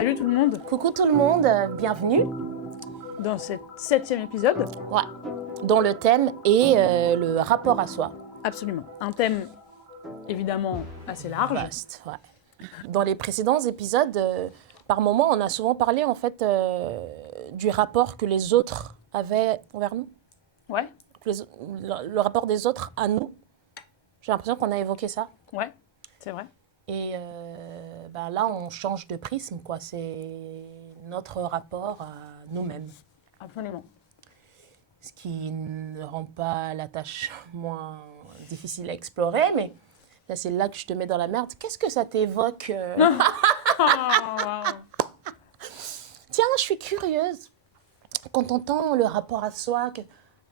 Salut tout le monde. Coucou tout le monde, bienvenue Dans cet 7e épisode. Ouais. Dont le thème est le rapport à soi. Absolument. Un thème évidemment assez large. Vaste, ouais. Dans les précédents épisodes, par moments, on a souvent parlé en fait du rapport que les autres avaient envers nous. Ouais, Le rapport des autres à nous. J'ai l'impression qu'on a évoqué ça. ouais, c'est vrai. Et là, on change de prisme, quoi. C'est notre rapport à nous-mêmes. Absolument. Ce qui ne rend pas la tâche moins difficile à explorer, mais là, c'est là que je te mets dans la merde. Qu'est-ce que ça t'évoque Tiens, je suis curieuse. Quand t'entends le rapport à soi,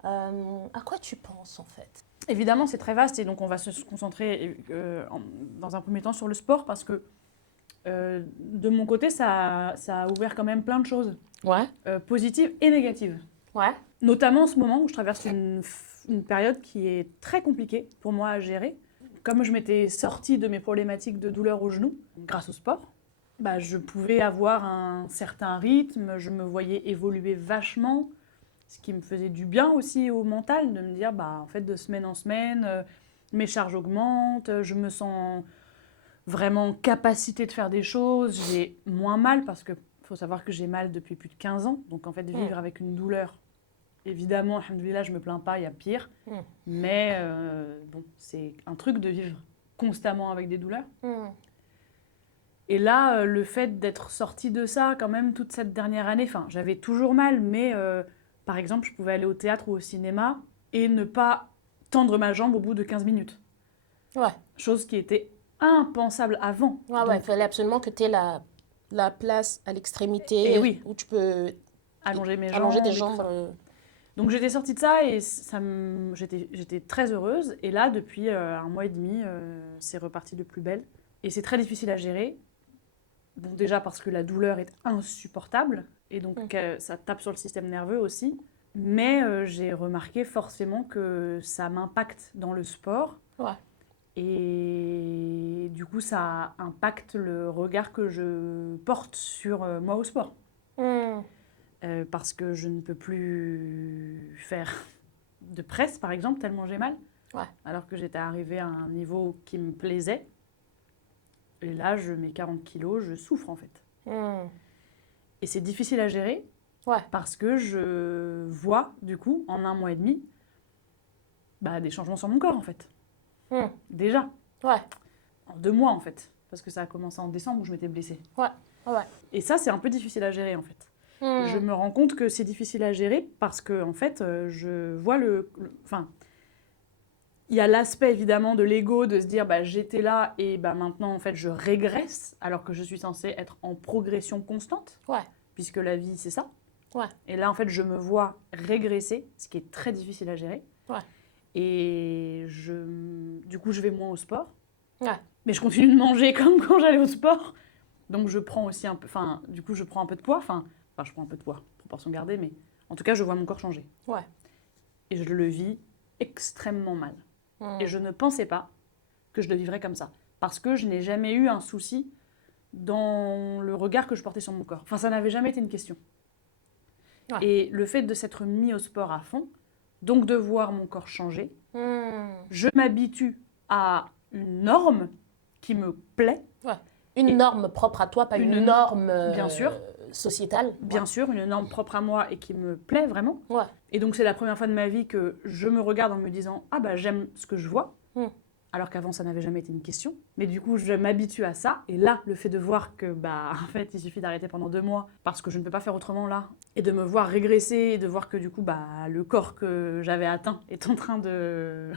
à quoi tu penses en fait? Évidemment, c'est très vaste et donc on va se concentrer dans un premier temps sur le sport parce que de mon côté, ça a ouvert quand même plein de choses Ouais, positives et négatives. ouais, Notamment en ce moment où je traverse une période qui est très compliquée pour moi à gérer. Comme je m'étais sortie de mes problématiques de douleur au genou grâce au sport, je pouvais avoir un certain rythme, je me voyais évoluer vachement, ce qui me faisait du bien aussi au mental, de me dire, en fait, de semaine en semaine, mes charges augmentent, je me sens vraiment capacité de faire des choses, j'ai moins mal, parce que faut savoir que j'ai mal depuis plus de 15 ans, donc en fait, vivre avec une douleur, évidemment, alhamdoulilah, je me plains pas, il y a pire, mais c'est un truc de vivre constamment avec des douleurs. Et là, le fait d'être sortie de ça, quand même, toute cette dernière année, j'avais toujours mal, mais par exemple, je pouvais aller au théâtre ou au cinéma et ne pas tendre ma jambe au bout de 15 minutes. ouais. Chose qui était impensable avant. Ouais, il fallait absolument que tu aies la place à l'extrémité Et oui. où tu peux Allonger mes jambes. allonger des et tout jambes. ça. Donc j'étais sortie de ça et j'étais très heureuse. Et là, depuis un mois et demi, c'est reparti de plus belle. Et c'est très difficile à gérer. Bon, déjà parce que la douleur est insupportable. Et donc ça tape sur le système nerveux aussi. Mais j'ai remarqué forcément que ça m'impacte dans le sport. Ouais. Et du coup, ça impacte le regard que je porte sur moi au sport. Parce que je ne peux plus faire de presse, par exemple, tellement j'ai mal. Ouais. Alors que j'étais arrivée à un niveau qui me plaisait. Et là, je mets 40 kilos, je souffre en fait. Et c'est difficile à gérer. Ouais. Parce que je vois, du coup, en un mois et demi, des changements sur mon corps en fait. Déjà. Ouais. En 2 mois en fait. Parce que ça a commencé en décembre où je m'étais blessée. Ouais. Et ça, c'est un peu difficile à gérer en fait. Je me rends compte que c'est difficile à gérer parce que, en fait, je vois il y a l'aspect évidemment de l'ego, de se dire j'étais là et maintenant en fait je régresse alors que je suis censée être en progression constante. Ouais. Puisque la vie c'est ça. Ouais. Et là en fait je me vois régresser, ce qui est très difficile à gérer. Ouais. Et du coup je vais moins au sport. Ouais. Mais je continue de manger comme quand j'allais au sport. Donc je prends aussi un peu, du coup je prends un peu de poids. Je prends un peu de poids, proportion gardée, mais en tout cas, je vois mon corps changer. Ouais. Et je le vis extrêmement mal. Et je ne pensais pas que je le vivrais comme ça. Parce que je n'ai jamais eu un souci dans le regard que je portais sur mon corps. Ça n'avait jamais été une question. Ouais. Et le fait de s'être mis au sport à fond, donc de voir mon corps changer, je m'habitue à une norme qui me plaît. Ouais. Une norme propre à toi, pas une norme bien sûr. Sociétale. Bien sûr, une norme propre à moi et qui me plaît vraiment. Ouais. Et donc c'est la première fois de ma vie que je me regarde en me disant « Ah j'aime ce que je vois alors qu'avant ça n'avait jamais été une question. Mais du coup, je m'habitue à ça. Et là, le fait de voir que en fait, il suffit d'arrêter pendant 2 mois parce que je ne peux pas faire autrement là. Et de me voir régresser et de voir que du coup, le corps que j'avais atteint est en train de...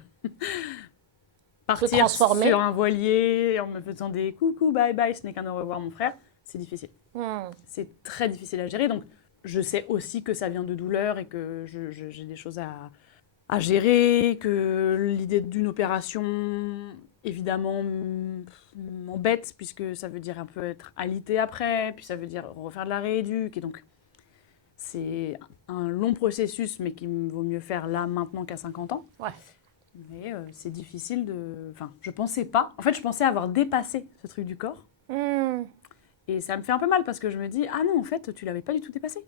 partir sur un voilier en me faisant des coucou, bye bye, ce n'est qu'un au revoir mon frère, c'est difficile. C'est très difficile à gérer, donc je sais aussi que ça vient de douleur et que j'ai des choses à gérer, que l'idée d'une opération, évidemment, m'embête, puisque ça veut dire un peu être alité après, puis ça veut dire refaire de la rééduque, et donc c'est un long processus, mais qu'il vaut mieux faire là, maintenant, qu'à 50 ans. Ouais. Mais c'est difficile de... je pensais pas. En fait, je pensais avoir dépassé ce truc du corps. Et ça me fait un peu mal parce que je me dis, ah non, en fait, tu l'avais pas du tout dépassé.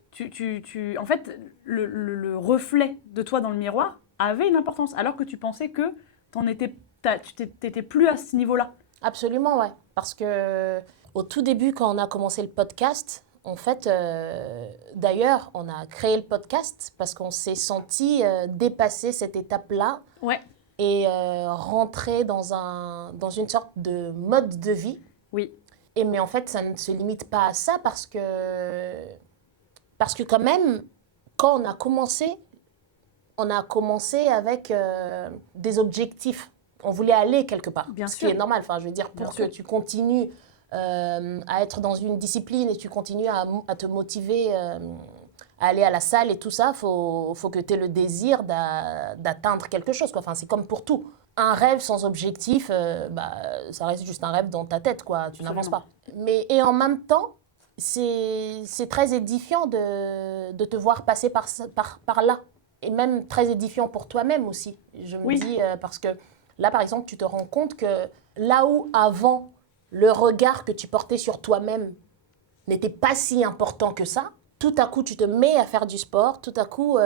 En fait, le reflet de toi dans le miroir avait une importance, alors que tu pensais que tu t'étais plus à ce niveau-là. Absolument, ouais. Parce que au tout début, quand on a commencé le podcast, en fait, d'ailleurs, on a créé le podcast parce qu'on s'est senti dépasser cette étape-là Ouais. et rentrer dans une sorte de mode de vie. Oui. Et mais en fait, ça ne se limite pas à ça parce que quand même, quand on a commencé avec des objectifs. On voulait aller quelque part, Bien ce sûr. qui est normal. Enfin, je veux dire, Bien pour que sûr. tu continues à être dans une discipline et tu continues à te motiver à aller à la salle et tout ça, faut que tu aies le désir d'atteindre quelque chose, quoi. Enfin, c'est comme pour tout. Un rêve sans objectif, ça reste juste un rêve dans ta tête, quoi. Tu n'avances pas. Et en même temps, c'est très édifiant de te voir passer par là. Et même très édifiant pour toi-même aussi. Je me dis, parce que là, par exemple, tu te rends compte que là où avant, le regard que tu portais sur toi-même n'était pas si important que ça, tout à coup, tu te mets à faire du sport, tout à coup,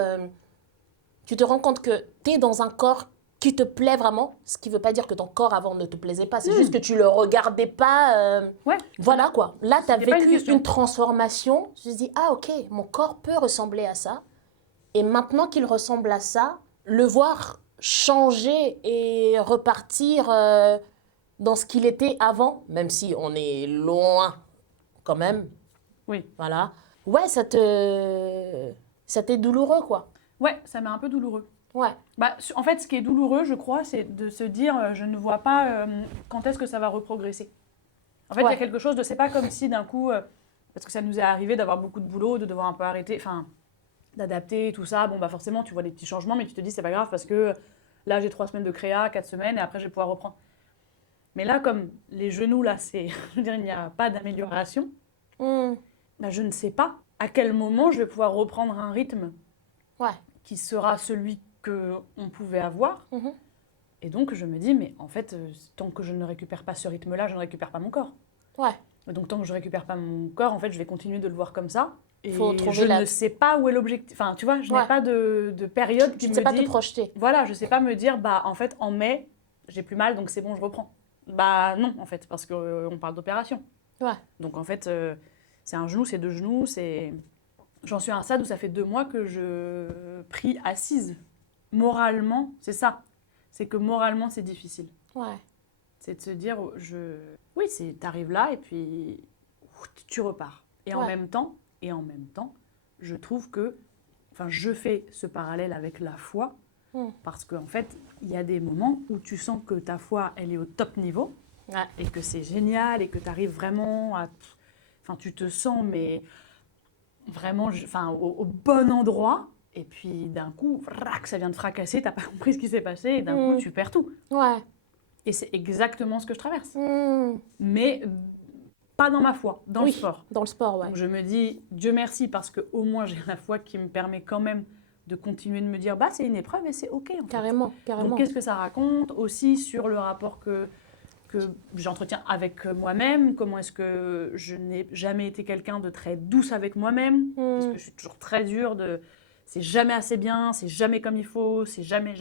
tu te rends compte que tu es dans un corps qui te plaît vraiment, ce qui ne veut pas dire que ton corps avant ne te plaisait pas, c'est juste que tu ne le regardais pas. Voilà quoi. Là, tu as vécu une transformation. Tu te dis, ah ok, mon corps peut ressembler à ça. Et maintenant qu'il ressemble à ça, le voir changer et repartir dans ce qu'il était avant, même si on est loin quand même. Oui. Voilà. Ouais, ça t'est douloureux, quoi. Ouais, ça m'est un peu douloureux. Ouais. En fait, ce qui est douloureux, je crois, c'est de se dire, je ne vois pas quand est-ce que ça va reprogresser. En fait, il y a quelque chose de, c'est pas comme si d'un coup, parce que ça nous est arrivé d'avoir beaucoup de boulot, de devoir un peu arrêter, enfin, d'adapter, tout ça. Bon, forcément, tu vois des petits changements, mais tu te dis, c'est pas grave parce que là, j'ai 3 semaines de créa, 4 semaines, et après, je vais pouvoir reprendre. Mais là, comme les genoux, là, je veux dire, il n'y a pas d'amélioration, je ne sais pas à quel moment je vais pouvoir reprendre un rythme qui sera celui qu'on pouvait avoir. Et donc, je me dis, mais en fait, tant que je ne récupère pas ce rythme-là, je ne récupère pas mon corps. Et donc, tant que je ne récupère pas mon corps, en fait, je vais continuer de le voir comme ça. Et je ne sais pas où est l'objectif. Enfin, tu vois, je n'ai pas de période qui me dit... Tu ne sais pas te projeter. Voilà, je ne sais pas me dire, en fait, en mai, j'ai plus mal, donc c'est bon, je reprends. Non, en fait, parce qu'on parle d'opération. Donc, en fait, c'est un genou, c'est 2 genoux, c'est... J'en suis à un stade où ça fait 2 mois que je prie assise. Moralement, c'est ça. C'est que moralement, c'est difficile. C'est de se dire, oui, t'arrives là et puis tu repars. Et en même temps, je trouve que, je fais ce parallèle avec la foi, parce qu'en fait, il y a des moments où tu sens que ta foi, elle est au top niveau, et que c'est génial, et que tu arrives vraiment à... tu te sens, mais vraiment au bon endroit, et puis d'un coup, ça vient de fracasser, t'as pas compris ce qui s'est passé, et d'un coup, tu perds tout. Et c'est exactement ce que je traverse. Mais pas dans ma foi, dans le sport. Dans le sport, Donc je me dis, Dieu merci, parce qu'au moins j'ai la foi qui me permet quand même de continuer de me dire, c'est une épreuve et c'est OK. En fait. Carrément. Donc qu'est-ce que ça raconte aussi sur le rapport que j'entretiens avec moi-même, comment est-ce que je n'ai jamais été quelqu'un de très douce avec moi-même, parce que je suis toujours très dure, c'est jamais assez bien, c'est jamais comme il faut, c'est jamais.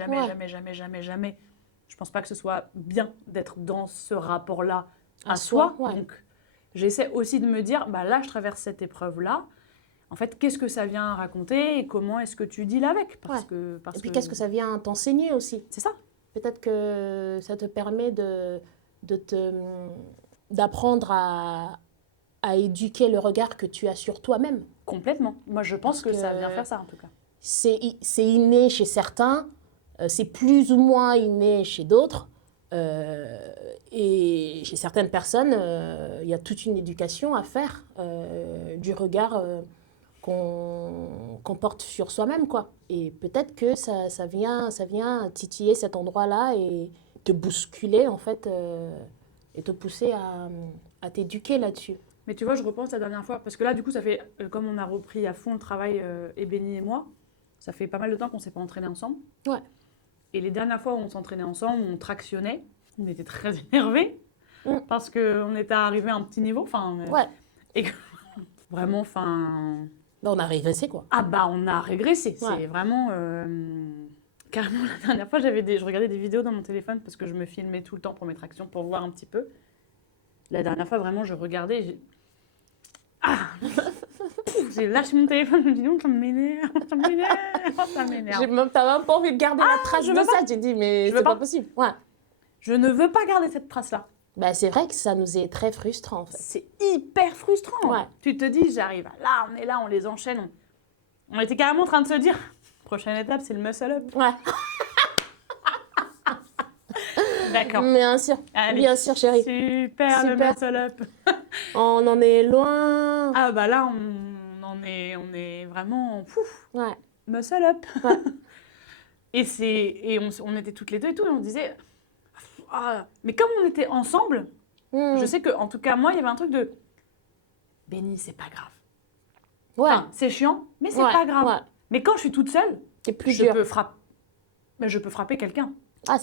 Je pense pas que ce soit bien d'être dans ce rapport-là à soi. Donc, j'essaie aussi de me dire, là, je traverse cette épreuve-là. En fait, qu'est-ce que ça vient raconter et comment est-ce que tu deals avec Et puis, qu'est-ce que ça vient t'enseigner aussi? C'est ça. Peut-être que ça te permet d'apprendre à éduquer le regard que tu as sur toi-même. Complètement. Moi, je pense que ça vient faire ça, en tout cas. C'est inné chez certains. C'est plus ou moins inné chez d'autres. Et chez certaines personnes, il y a toute une éducation à faire du regard qu'on porte sur soi-même, quoi. Et peut-être que ça vient titiller cet endroit-là et te bousculer, en fait, et te pousser à t'éduquer là-dessus. Mais tu vois, je repense la dernière fois, parce que là, du coup, ça fait, comme on a repris à fond le travail, Ebony et moi, ça fait pas mal de temps qu'on ne s'est pas entraînés ensemble. Et les dernières fois où on s'entraînait ensemble, on tractionnait, on était très énervés, parce qu'on était arrivé à un petit niveau. Et que, vraiment, enfin... Là, on a régressé, quoi. Ah bah, on a régressé. Ouais. C'est vraiment... Carrément, la dernière fois, je regardais des vidéos dans mon téléphone parce que je me filmais tout le temps pour mes tractions, pour voir un petit peu. La dernière fois, vraiment, je regardais et ah j'ai lâché mon téléphone, je me dis non, ça m'énerve, ça m'énerve, ça m'énerve. T'as même pas envie de garder la trace je de veux ça. J'ai dit, mais Je veux c'est pas pas. possible. Ouais. Je ne veux pas garder cette trace-là. Bah, c'est vrai que ça nous est très frustrant, en fait. C'est hyper frustrant. Ouais. Tu te dis, j'arrive là, on est là, on les enchaîne. On était carrément en train de se dire, prochaine étape, c'est le muscle up. Ouais. D'accord. Bien sûr. Allez. Bien sûr, chérie. Super, le Super. muscle up. On en est loin. Ah bah là, on est vraiment pouf, Ouais. muscle up. Ouais. Et on était toutes les deux et tout, et on disait, ah, mais comme on était ensemble, Hmm. je sais que en tout cas moi, il y avait un truc de, Béni, c'est pas grave. Ouais. Enfin, c'est chiant, mais c'est Ouais, pas grave. ouais. Mais quand je suis toute seule, C'est plus je dur. peux frapper. Mais je peux frapper quelqu'un. Ah,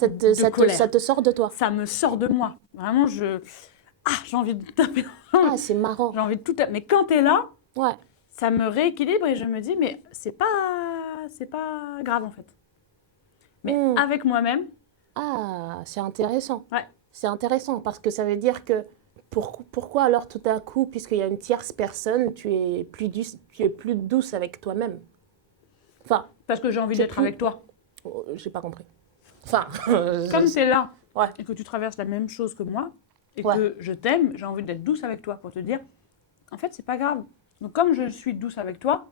colère. ça te sort de toi. Ça me sort de moi. Vraiment, j'ai envie de taper. Ah, c'est marrant. J'ai envie de tout taper. Mais quand t'es là, Ouais. ça me rééquilibre et je me dis, mais c'est pas grave en fait. Mais Hmm. avec moi-même, Ah, c'est intéressant. Ouais. C'est intéressant parce que ça veut dire que pourquoi alors tout à coup, puisqu'il y a une tierce personne, tu es plus douce avec toi-même. Enfin, parce que j'ai envie C'est d'être plus- avec toi. j'ai pas compris. Enfin, Comme t'es là Ouais. et que tu traverses la même chose que moi et Ouais. que je t'aime, j'ai envie d'être douce avec toi pour te dire, en fait, c'est pas grave. Donc comme je suis douce avec toi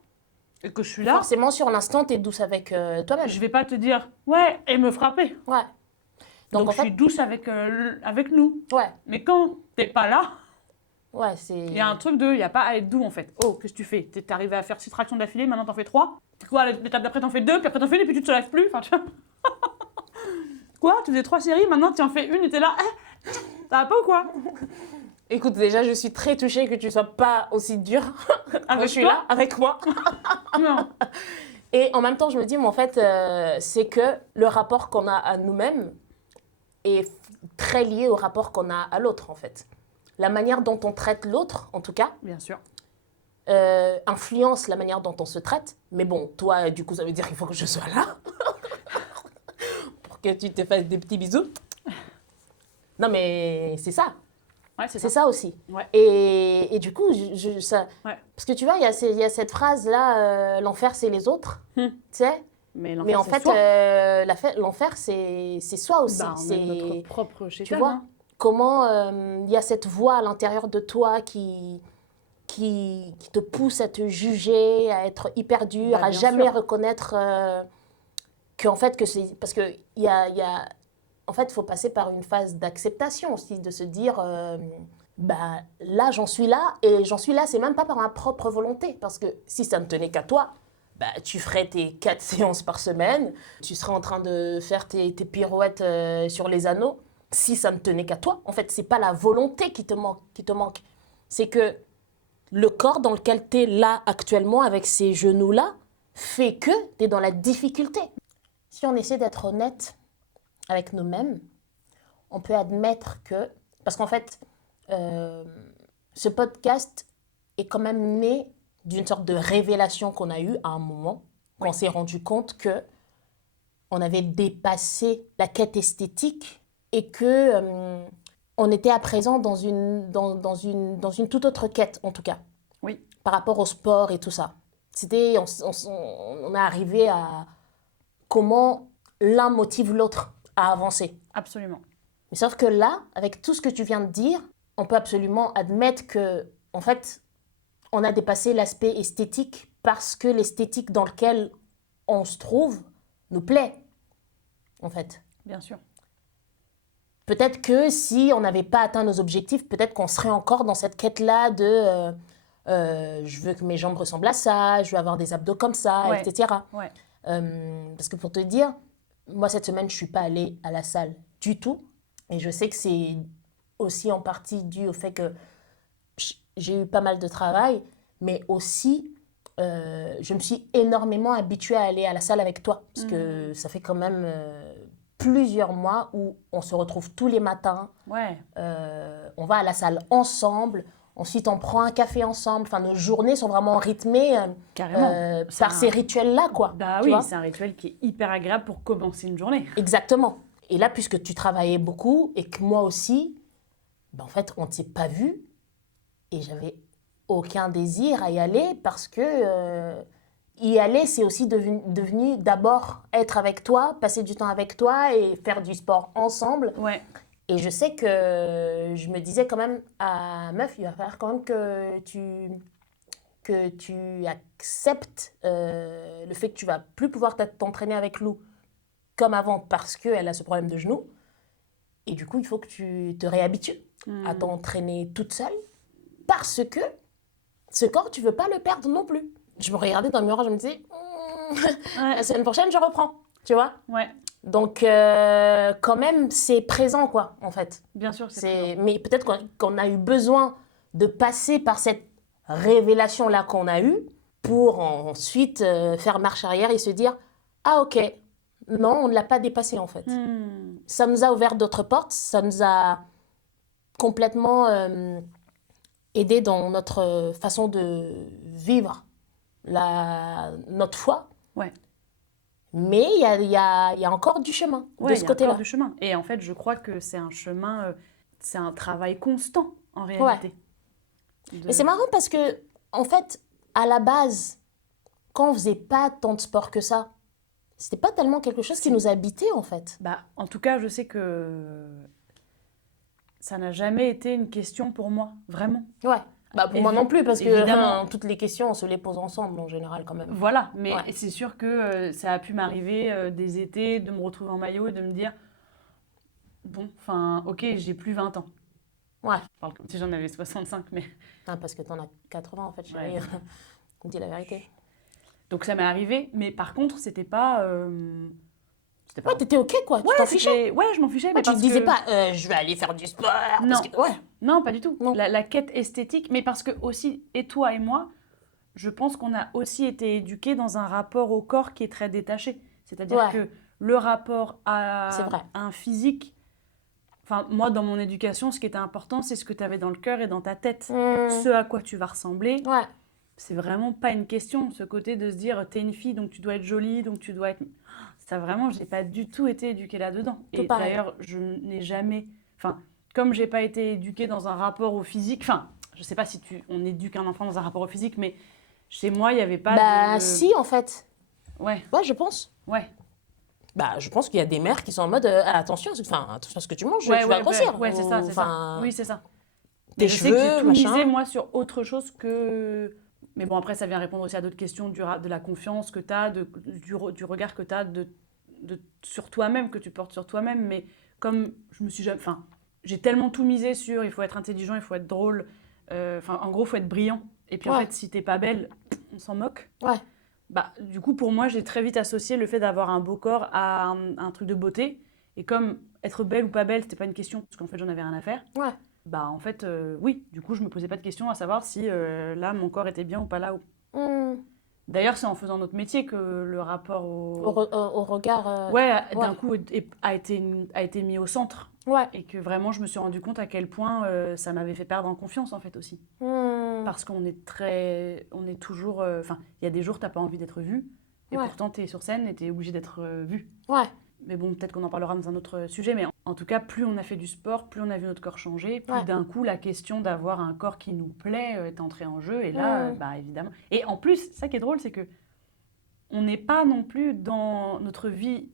et que je suis là, forcément, sur l'instant, tu es douce avec toi-même. je vais pas te dire, ouais, et me frapper. Ouais. Donc, Donc, en je suis fait, douce avec nous. ouais. Mais quand t'es pas là, Ouais, c'est. il y a un truc il n'y a pas à être doux en fait. Oh, qu'est-ce que tu fais? T'es arrivé à faire 6 tractions d'affilée, maintenant t'en fais 3. Quoi, l'étape d'après t'en fais 2, puis après t'en fais une, et puis tu te lèves plus. Enfin, tu vois. Quoi? Tu faisais 3 séries, maintenant tu en fais une et t'es là. Ça va pas ou quoi? Écoute, déjà, je suis très touchée que tu sois pas aussi dure quand Avec je suis toi là, avec moi. Non. Et en même temps, je me dis, mais en fait, c'est que le rapport qu'on a à nous-mêmes est très lié au rapport qu'on a à l'autre, en fait. La manière dont on traite l'autre, en tout cas, Bien sûr. influence la manière dont on se traite. Mais bon, toi, du coup, ça veut dire qu'il faut que je sois là pour que tu te fasses des petits bisous. Non, mais c'est ça. Ouais, c'est C'est ça. ça aussi. Ouais. Et du coup, ça... Ouais. Parce que tu vois, il y a cette phrase-là, l'enfer, c'est les autres. Hmm. Tu sais? Mais Mais en c'est fait, soi. l'enfer, c'est soi aussi. Bah, on c'est est notre propre chétan. tu vois, hein. comment il y a cette voix à l'intérieur de toi qui te pousse à te juger, à être hyper dur, Bah, à bien jamais sûr. reconnaître qu'en fait, que c'est... Parce que en fait, il faut passer par une phase d'acceptation aussi, de se dire, bah là, j'en suis là, et j'en suis là, c'est même pas par ma propre volonté, parce que si ça ne tenait qu'à toi, bah, tu ferais tes 4 séances par semaine, tu serais en train de faire tes pirouettes sur les anneaux, si ça ne tenait qu'à toi. En fait, c'est pas la volonté qui te manque, c'est que le corps dans lequel tu es là actuellement, avec ces genoux-là, fait que tu es dans la difficulté. Si on essaie d'être honnête avec nous-mêmes, on peut admettre que... Parce qu'en fait, ce podcast est quand même né d'une sorte de révélation qu'on a eue à un moment, quand on s'est rendu compte que on avait dépassé la quête esthétique et que on était à présent dans une toute autre quête, en tout cas. Oui. Par rapport au sport et tout ça. On est arrivé à comment l'un motive l'autre à avancer. Absolument. Mais sauf que là, avec tout ce que tu viens de dire, on peut absolument admettre que, en fait, on a dépassé l'aspect esthétique parce que l'esthétique dans lequel on se trouve nous plaît, en fait. Bien sûr. Peut-être que si on n'avait pas atteint nos objectifs, peut-être qu'on serait encore dans cette quête-là de je veux que mes jambes ressemblent à ça, je veux avoir des abdos comme ça, Ouais. etc. Ouais. Parce que pour te dire, moi cette semaine, je ne suis pas allée à la salle du tout. Et je sais que c'est aussi en partie dû au fait que j'ai eu pas mal de travail, mais aussi je me suis énormément habituée à aller à la salle avec toi. Parce que ça fait quand même plusieurs mois où on se retrouve tous les matins. Ouais. On va à la salle ensemble, Ensuite, on prend un café ensemble. Enfin, nos journées sont vraiment rythmées Carrément. par ces rituels-là, quoi. Bah Tu oui, vois. c'est un rituel qui est hyper agréable pour commencer une journée. Exactement. Et là, puisque tu travaillais beaucoup et que moi aussi, ben, en fait, on ne s'est pas vu et j'avais aucun désir à y aller parce que y aller, c'est aussi devenu d'abord être avec toi, passer du temps avec toi et faire du sport ensemble. Ouais. Et je sais que je me disais quand même, ah meuf, il va falloir quand même que tu acceptes le fait que tu vas plus pouvoir t'entraîner avec Lou comme avant parce qu'elle a ce problème de genou. Et du coup, il faut que tu te réhabitues à t'entraîner toute seule parce que ce corps, tu veux pas le perdre non plus. Je me regardais dans le miroir, je me disais, la semaine prochaine, je reprends, tu vois. Ouais. Donc, quand même, c'est présent, quoi, en fait. Bien sûr, c'est présent. Mais peut-être qu'on a eu besoin de passer par cette révélation-là qu'on a eue pour ensuite faire marche arrière et se dire, ah ok, non, on ne l'a pas dépassé, en fait. Ça nous a ouvert d'autres portes, ça nous a complètement aidé dans notre façon de vivre notre foi. Ouais. Mais il y a encore du chemin Ouais, de ce il y a côté-là. encore du chemin. Et en fait, je crois que c'est un chemin, c'est un travail constant, en réalité. Et c'est marrant parce que, en fait, à la base, quand on faisait pas tant de sport que ça, c'était pas tellement quelque chose qui nous habitait, en fait. Bah, en tout cas, je sais que ça n'a jamais été une question pour moi, vraiment. Ouais. Bah pour moi non plus, parce que évidemment. toutes les questions, on se les pose ensemble, en général, quand même. Voilà, mais Ouais. c'est sûr que ça a pu m'arriver des étés de me retrouver en maillot et de me dire bon, enfin, ok, j'ai plus 20 ans. Ouais. Je parle comme si j'en avais 65, mais. Ah, parce que t'en as 80, en fait, chérie. Ouais. On dit la vérité. Donc ça m'est arrivé, mais par contre, c'était pas. Ouais, t'étais ok, quoi. Tu t'en fichais. Ouais, je m'en fichais, mais Ouais, tu te parce disais que. pas, je vais aller faire du sport. Non. Parce que, ouais. Non, pas du tout. Non. La quête esthétique, mais parce que aussi, et toi et moi, je pense qu'on a aussi été éduqués dans un rapport au corps qui est très détaché. C'est-à-dire Ouais. que le rapport C'est vrai. à un physique, enfin, moi, dans mon éducation, ce qui était important, c'est ce que tu avais dans le cœur et dans ta tête. Ce à quoi tu vas ressembler, Ouais. c'est vraiment pas une question. Ce côté de se dire, t'es une fille, donc tu dois être jolie, donc tu dois être. Ça, vraiment, j'ai pas du tout été éduquée là-dedans. Tout Et pareil. d'ailleurs, je n'ai jamais. Enfin, comme j'ai pas été éduquée dans un rapport au physique, enfin, je sais pas si on éduque un enfant dans un rapport au physique, mais chez moi, il y avait pas Bah, de. si, en fait. Ouais, Ouais, je pense. ouais. Bah, je pense qu'il y a des mères qui sont en mode attention, attention à ce que tu manges, Ouais, tu vas ouais, grossir. ouais, c'est ça, Ou, c'est ça. enfin, Oui, c'est ça. tes Mais je sais que j'ai cheveux, tout machin. misé, moi, sur autre chose que. Mais bon, après, ça vient répondre aussi à d'autres questions de la confiance que tu as, du regard que tu as sur toi-même, que tu portes sur toi-même. Mais comme je me suis jamais. Enfin, j'ai tellement tout misé sur il faut être intelligent, il faut être drôle. Enfin, en gros, il faut être brillant. Et puis, en Ouais. fait, si t'es pas belle, on s'en moque. Ouais. Bah, du coup, pour moi, j'ai très vite associé le fait d'avoir un beau corps à un truc de beauté. Et comme être belle ou pas belle, c'était pas une question, parce qu'en fait, j'en avais rien à faire. Ouais. Bah, en fait, oui. Du coup, je me posais pas de questions à savoir si là, mon corps était bien ou pas là. D'ailleurs, c'est en faisant notre métier que le rapport Au regard. Ouais, ouais. d'un coup, a été mis au centre. Ouais. Et que vraiment, je me suis rendu compte à quel point ça m'avait fait perdre en confiance, en fait, aussi. Parce qu'on est on est toujours. Enfin, il y a des jours, t'as pas envie d'être vu. Et Ouais. pourtant, t'es sur scène et t'es obligé d'être vu. Ouais. Mais bon, peut-être qu'on en parlera dans un autre sujet. Mais en tout cas, plus on a fait du sport, plus on a vu notre corps changer, plus Ouais. d'un coup, la question d'avoir un corps qui nous plaît est entrée en jeu. Et là, bah évidemment. Et en plus, ça qui est drôle, c'est que on n'est pas non plus dans notre vie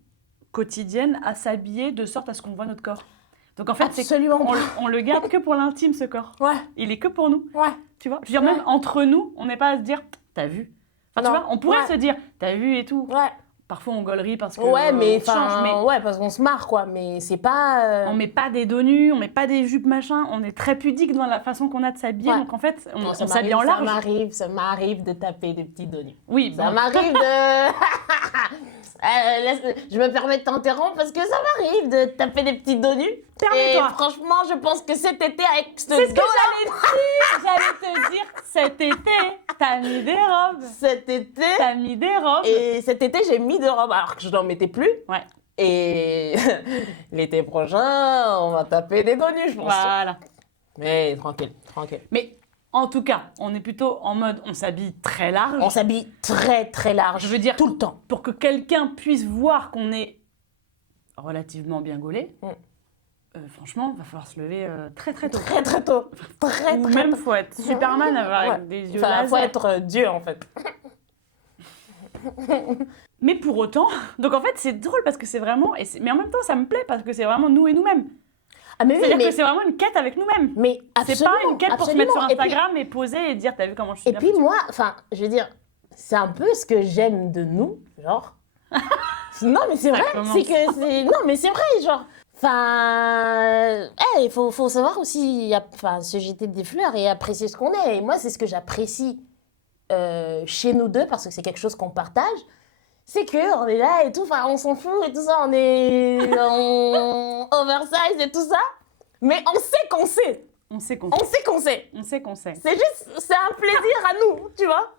quotidienne à s'habiller de sorte à ce qu'on voit notre corps. Donc en fait, Absolument pas. on le garde que pour l'intime, ce corps. Ouais. Il est que pour nous. Ouais. Tu vois, je veux dire, Ouais. même entre nous, on n'est pas à se dire, t'as vu. Enfin, tu Non. vois, on pourrait Ouais. se dire, t'as vu et tout. Ouais. Parfois, on gaulerie parce que Ouais, mais on change, mais ouais, parce qu'on se marre, quoi. Mais c'est pas. on met pas des dos nus, on met pas des jupes machin. On est très pudique dans la façon qu'on a de s'habiller. Ouais. Donc en fait, Non, on s'habille en large. Ça m'arrive de taper des petits dos nus. Oui, Ça bon. m'arrive de. Je me permets de t'interrompre parce que ça m'arrive de taper des petits dos nus. Permets-toi. Et franchement, je pense que cet été, avec ce C'est ce que dos-là, j'allais te dire. Cet été, t'as mis des robes. cet été. T'as mis des robes. Et cet été, j'ai mis de robes alors que je n'en mettais plus. Ouais. Et l'été prochain, on va taper des dos nus, je pense. Voilà. Mais tranquille, tranquille. Mais En tout cas, on est plutôt en mode, on s'habille très large. On s'habille très très large. Je veux dire, tout le temps. Pour que quelqu'un puisse voir qu'on est relativement bien gaulé, franchement, il va falloir se lever très très tôt. Très très tôt. Très Ou très même, tôt. faut être Superman avec des yeux Enfin, faut laser. être Dieu en fait. Mais pour autant, donc en fait, c'est drôle parce que c'est vraiment, mais en même temps, ça me plaît parce que c'est vraiment nous et nous-mêmes. Ah mais oui, C'est-à-dire mais... que c'est vraiment une quête avec nous-mêmes. Mais C'est pas une quête pour se mettre sur absolument. Instagram et poser et dire, t'as vu comment je suis Et bien puis foutue. moi, enfin, je veux dire, c'est un peu ce que j'aime de nous, genre. Non, mais c'est vrai, commence. c'est que c'est... Non, mais c'est vrai, genre. Enfin, il faut savoir aussi, enfin, se jeter des fleurs et apprécier ce qu'on est. Et moi, c'est ce que j'apprécie chez nous deux, parce que c'est quelque chose qu'on partage. C'est qu'on est là et tout, enfin, on s'en fout et tout ça, on est en oversize et tout ça. Mais on sait qu'on sait. On sait qu'on On sait qu'on sait. On sait qu'on sait. C'est juste, c'est un plaisir à nous, tu vois.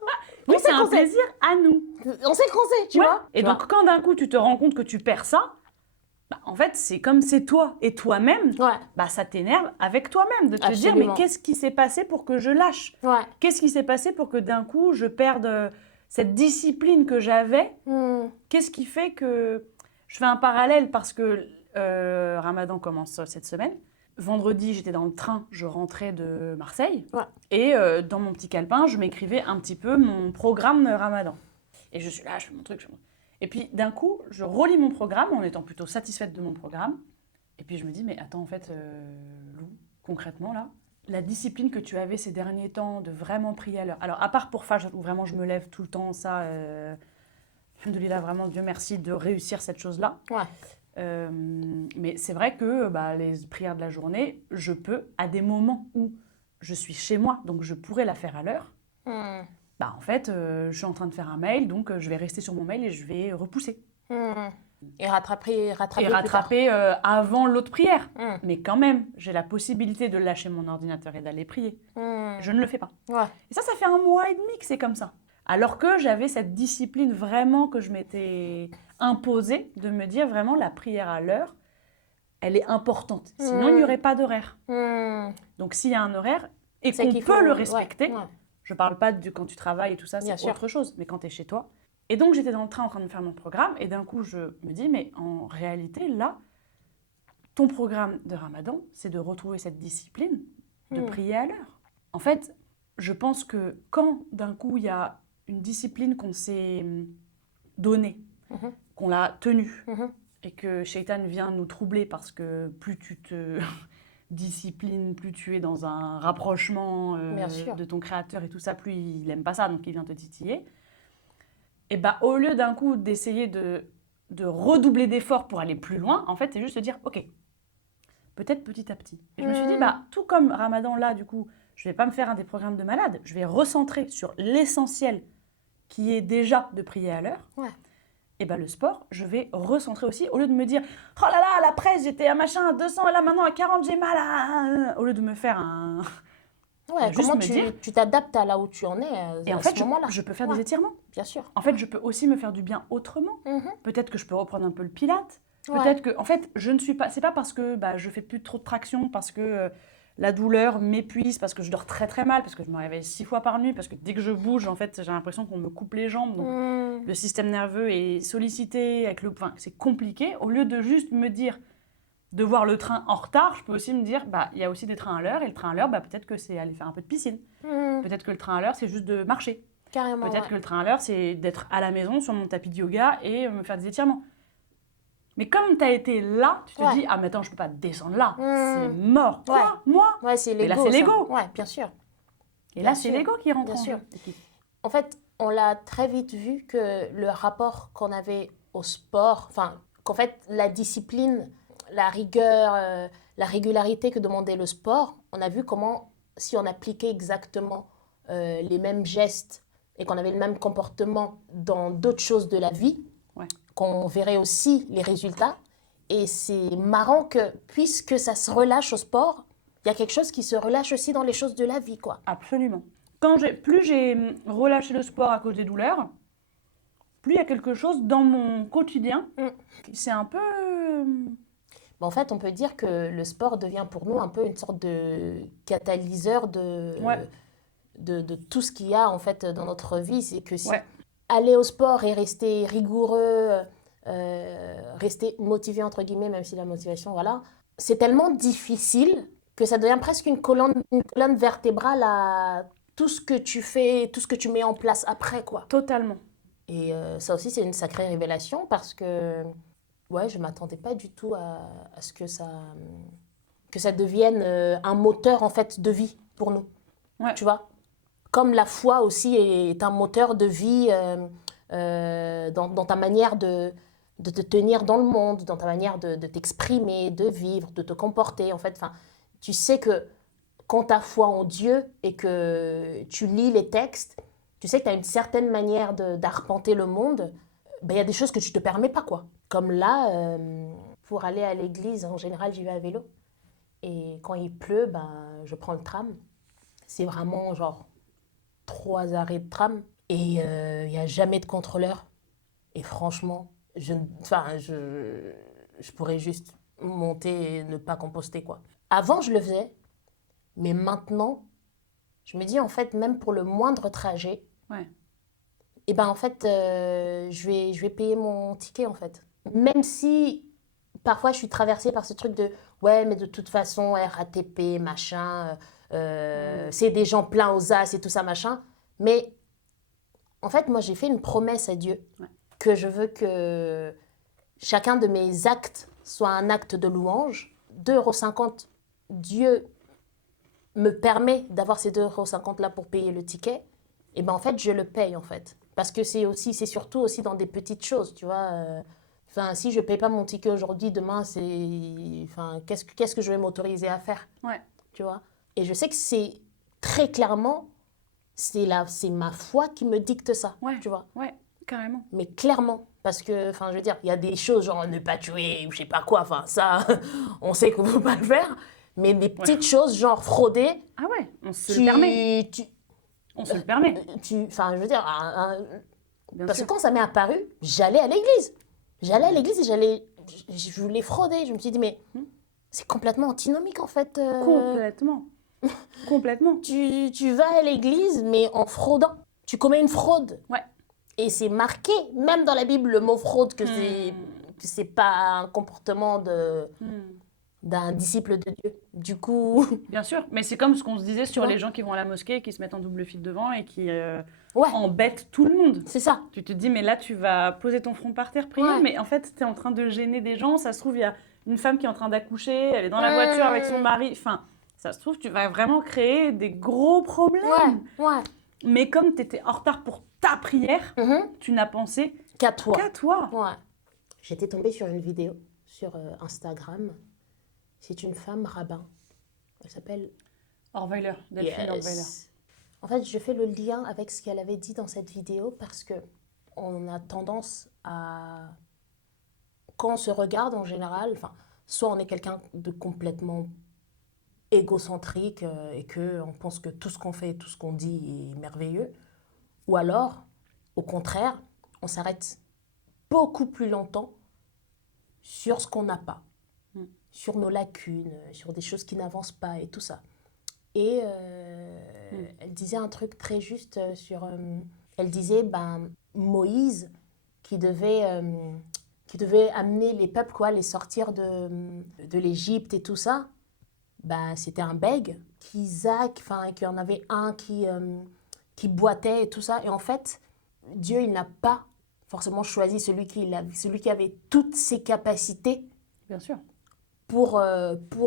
Oui, On c'est sait un qu'on sait. plaisir à nous. On sait qu'on sait, tu Ouais. vois. Et Tu donc, vois. quand d'un coup, tu te rends compte que tu perds ça, bah, en fait, c'est comme c'est toi et toi-même, Ouais, bah, ça t'énerve avec toi-même de te dire, Absolument. mais qu'est-ce qui s'est passé pour que je lâche? ouais. Qu'est-ce qui s'est passé pour que d'un coup, je perde cette discipline que j'avais? Qu'est-ce qui fait que... Je fais un parallèle parce que Ramadan commence cette semaine. Vendredi, j'étais dans le train, je rentrais de Marseille. Ouais. Et dans mon petit calepin, je m'écrivais un petit peu mon programme Ramadan. Et je suis là, je fais mon truc. Et puis d'un coup, je relis mon programme en étant plutôt satisfaite de mon programme. Et puis je me dis, mais attends, en fait, Lou, concrètement là, la discipline que tu avais ces derniers temps de vraiment prier à l'heure. Alors, à part pour Fajr, où vraiment je me lève tout le temps, ça, alhamdoulilah, vraiment, Dieu merci de réussir cette chose-là. Ouais. Mais c'est vrai que les prières de la journée, je peux, à des moments où je suis chez moi, donc je pourrais la faire à l'heure, en fait, je suis en train de faire un mail, donc je vais rester sur mon mail et je vais repousser. Et rattraper Et plus tard. rattraper avant l'autre prière. Mais quand même, j'ai la possibilité de lâcher mon ordinateur et d'aller prier. Je ne le fais pas. Ouais. Et ça fait 1 mois et demi que c'est comme ça. Alors que j'avais cette discipline vraiment que je m'étais imposée de me dire vraiment la prière à l'heure, elle est importante. Sinon, il n'y aurait pas d'horaire. Donc s'il y a un horaire et C'est qu'on qu'il peut faut- le respecter, ouais. je parle pas de quand tu travailles et tout ça, Bien c'est sûr. autre chose, mais quand tu es chez toi. Et donc j'étais dans le train en train de faire mon programme et d'un coup je me dis, mais en réalité là, ton programme de Ramadan, c'est de retrouver cette discipline, de prier à l'heure. En fait, je pense que quand d'un coup il y a une discipline qu'on s'est donnée, qu'on l'a tenue, et que Shaitan vient nous troubler parce que plus tu te disciplines, plus tu es dans un rapprochement Bien sûr. de ton créateur et tout ça, plus il n'aime pas ça, donc il vient te titiller. Et au lieu d'un coup d'essayer de redoubler d'efforts pour aller plus loin, en fait, c'est juste se dire, ok, peut-être petit à petit. Et je me suis dit, tout comme Ramadan, là, du coup, je vais pas me faire des programmes de malade, je vais recentrer sur l'essentiel qui est déjà de prier à l'heure. Ouais. Et le sport, je vais recentrer aussi, au lieu de me dire, oh là là, à la presse, j'étais à machin à 200, et là maintenant à 40, j'ai mal. Au lieu de me faire un... Ouais, Juste comment me dire- tu t'adaptes à là où tu en es Et en à fait, ce moment-là. je peux faire Ouais. des étirements. Bien sûr. En fait, je peux aussi me faire du bien autrement. Peut-être que je peux reprendre un peu le pilate. Ouais. Peut-être que, en fait, je ne suis pas. C'est pas parce que je fais plus trop de traction, parce que la douleur m'épuise, parce que je dors très très mal, parce que je me réveille 6 fois par nuit, parce que dès que je bouge, en fait, j'ai l'impression qu'on me coupe les jambes. Donc le système nerveux est sollicité, enfin, c'est compliqué. Au lieu de juste me dire de voir le train en retard, je peux aussi me dire, il y a aussi des trains à l'heure, et le train à l'heure, peut-être que c'est aller faire un peu de piscine. Peut-être que le train à l'heure, c'est juste de marcher. Carrément. Peut-être que le train à l'heure, c'est d'être à la maison sur mon tapis de yoga et me faire des étirements. Mais comme tu as été là, tu te dis, ah mais attends, je peux pas descendre là, c'est mort. Quoi, moi? Ouais, c'est l'ego. Mais là, c'est ça. l'ego. Ouais, bien sûr. Et là, Bien c'est sûr. l'ego qui rentre Bien en sûr. jeu. En fait, on l'a très vite vu que le rapport qu'on avait au sport, enfin, qu'en fait, la discipline, la rigueur, la régularité que demandait le sport, on a vu comment, si on appliquait exactement les mêmes gestes et qu'on avait le même comportement dans d'autres choses de la vie, qu'on verrait aussi les résultats. Et c'est marrant que, puisque ça se relâche au sport, il y a quelque chose qui se relâche aussi dans les choses de la vie, quoi. Absolument. Plus j'ai relâché le sport à cause des douleurs, plus il y a quelque chose dans mon quotidien. C'est un peu... En fait, on peut dire que le sport devient pour nous un peu une sorte de catalyseur de... Ouais. de tout ce qu'il y a en fait dans notre vie. C'est que si Ouais. aller au sport et rester rigoureux, rester motivé entre guillemets, même si la motivation, voilà, c'est tellement difficile que ça devient presque une colonne vertébrale à tout ce que tu fais, tout ce que tu mets en place après, quoi. Totalement. Et ça aussi, c'est une sacrée révélation parce que, ouais, je ne m'attendais pas du tout à ce que ça devienne un moteur, en fait, de vie pour nous. Ouais. Tu vois? Comme la foi aussi est un moteur de vie dans ta manière de te tenir dans le monde, dans ta manière de t'exprimer, de vivre, de te comporter. En fait, enfin, tu sais que quand tu as foi en Dieu et que tu lis les textes, tu sais que tu as une certaine manière d'arpenter le monde. Ben, y a des choses que tu te permets pas, quoi. Comme là, pour aller à l'église, en général, j'y vais à vélo. Et quand il pleut, ben, je prends le tram. C'est vraiment genre 3 arrêts de tram. Et il n'y a jamais de contrôleur. Et franchement, je pourrais juste monter et ne pas composter, quoi. Avant, je le faisais. Mais maintenant, je me dis, en fait, même pour le moindre trajet, Ouais. et ben en fait, je vais payer mon ticket, en fait. Même si, parfois, je suis traversée par ce truc de, ouais, mais de toute façon, RATP, machin, c'est des gens pleins aux as et tout ça, machin. Mais, en fait, moi, j'ai fait une promesse à Dieu Ouais. que je veux que chacun de mes actes soit un acte de louange. 2,50 €, Dieu me permet d'avoir ces 2,50 € là pour payer le ticket, et ben en fait, je le paye en fait. Parce que c'est surtout aussi dans des petites choses, tu vois. Enfin, si je paye pas mon ticket aujourd'hui, demain, enfin, qu'est-ce que je vais m'autoriser à faire, Ouais. tu vois. Et je sais que c'est très clairement, c'est ma foi qui me dicte ça, Ouais. tu vois. Ouais. Carrément. Mais clairement, parce que, enfin, je veux dire, il y a des choses genre ne pas tuer ou je sais pas quoi, enfin, ça, on sait qu'on ne peut pas le faire. Mais des petites choses genre frauder, Ah ouais, on se le permet. tu, On se le permet. enfin, je veux dire, Bien parce sûr. que quand ça m'est apparu, j'allais à l'église. J'allais à l'église et je voulais frauder. Je me suis dit, mais c'est complètement antinomique en fait. Complètement. Complètement. Tu vas à l'église, mais en fraudant. Tu commets une fraude. Ouais. Et c'est marqué, même dans la Bible, le mot fraude, que c'est pas un comportement d'un disciple de Dieu. Du coup, Bien sûr. Mais c'est comme ce qu'on se disait sur vois. les gens qui vont à la mosquée, qui se mettent en double file devant et qui ouais, embêtent tout le monde. c'est ça. Tu te dis, mais là, tu vas poser ton front par terre, prier, Ouais. mais en fait, tu es en train de gêner des gens. Ça se trouve, il y a une femme qui est en train d'accoucher, elle est dans la Ouais. voiture avec son mari. Enfin, ça se trouve, tu vas vraiment créer des gros problèmes. Ouais. Mais comme tu étais en retard pour ta prière, Mhm. tu n'as pensé Qu'à toi. qu'à toi. Ouais. J'étais tombée sur une vidéo sur Instagram. C'est une femme rabbin. Elle s'appelle Orweiler, Delphine Orweiler. Yes. En fait, je fais le lien avec ce qu'elle avait dit dans cette vidéo parce que on a tendance à, quand on se regarde en général, enfin, soit on est quelqu'un de complètement égocentrique et que on pense que tout ce qu'on fait, tout ce qu'on dit est merveilleux, ou alors, au contraire, on s'arrête beaucoup plus longtemps sur ce qu'on n'a pas, sur nos lacunes, sur des choses qui n'avancent pas et tout ça. Et elle disait un truc très juste sur... elle disait, ben, Moïse, qui devait amener les peuples, quoi, les sortir de l'Égypte et tout ça, ben, c'était un bègue, qu'Isaac, enfin, qu'il y en avait un qui boitait et tout ça. Et en fait, Dieu, il n'a pas forcément choisi celui qui avait toutes ses capacités Bien sûr. pour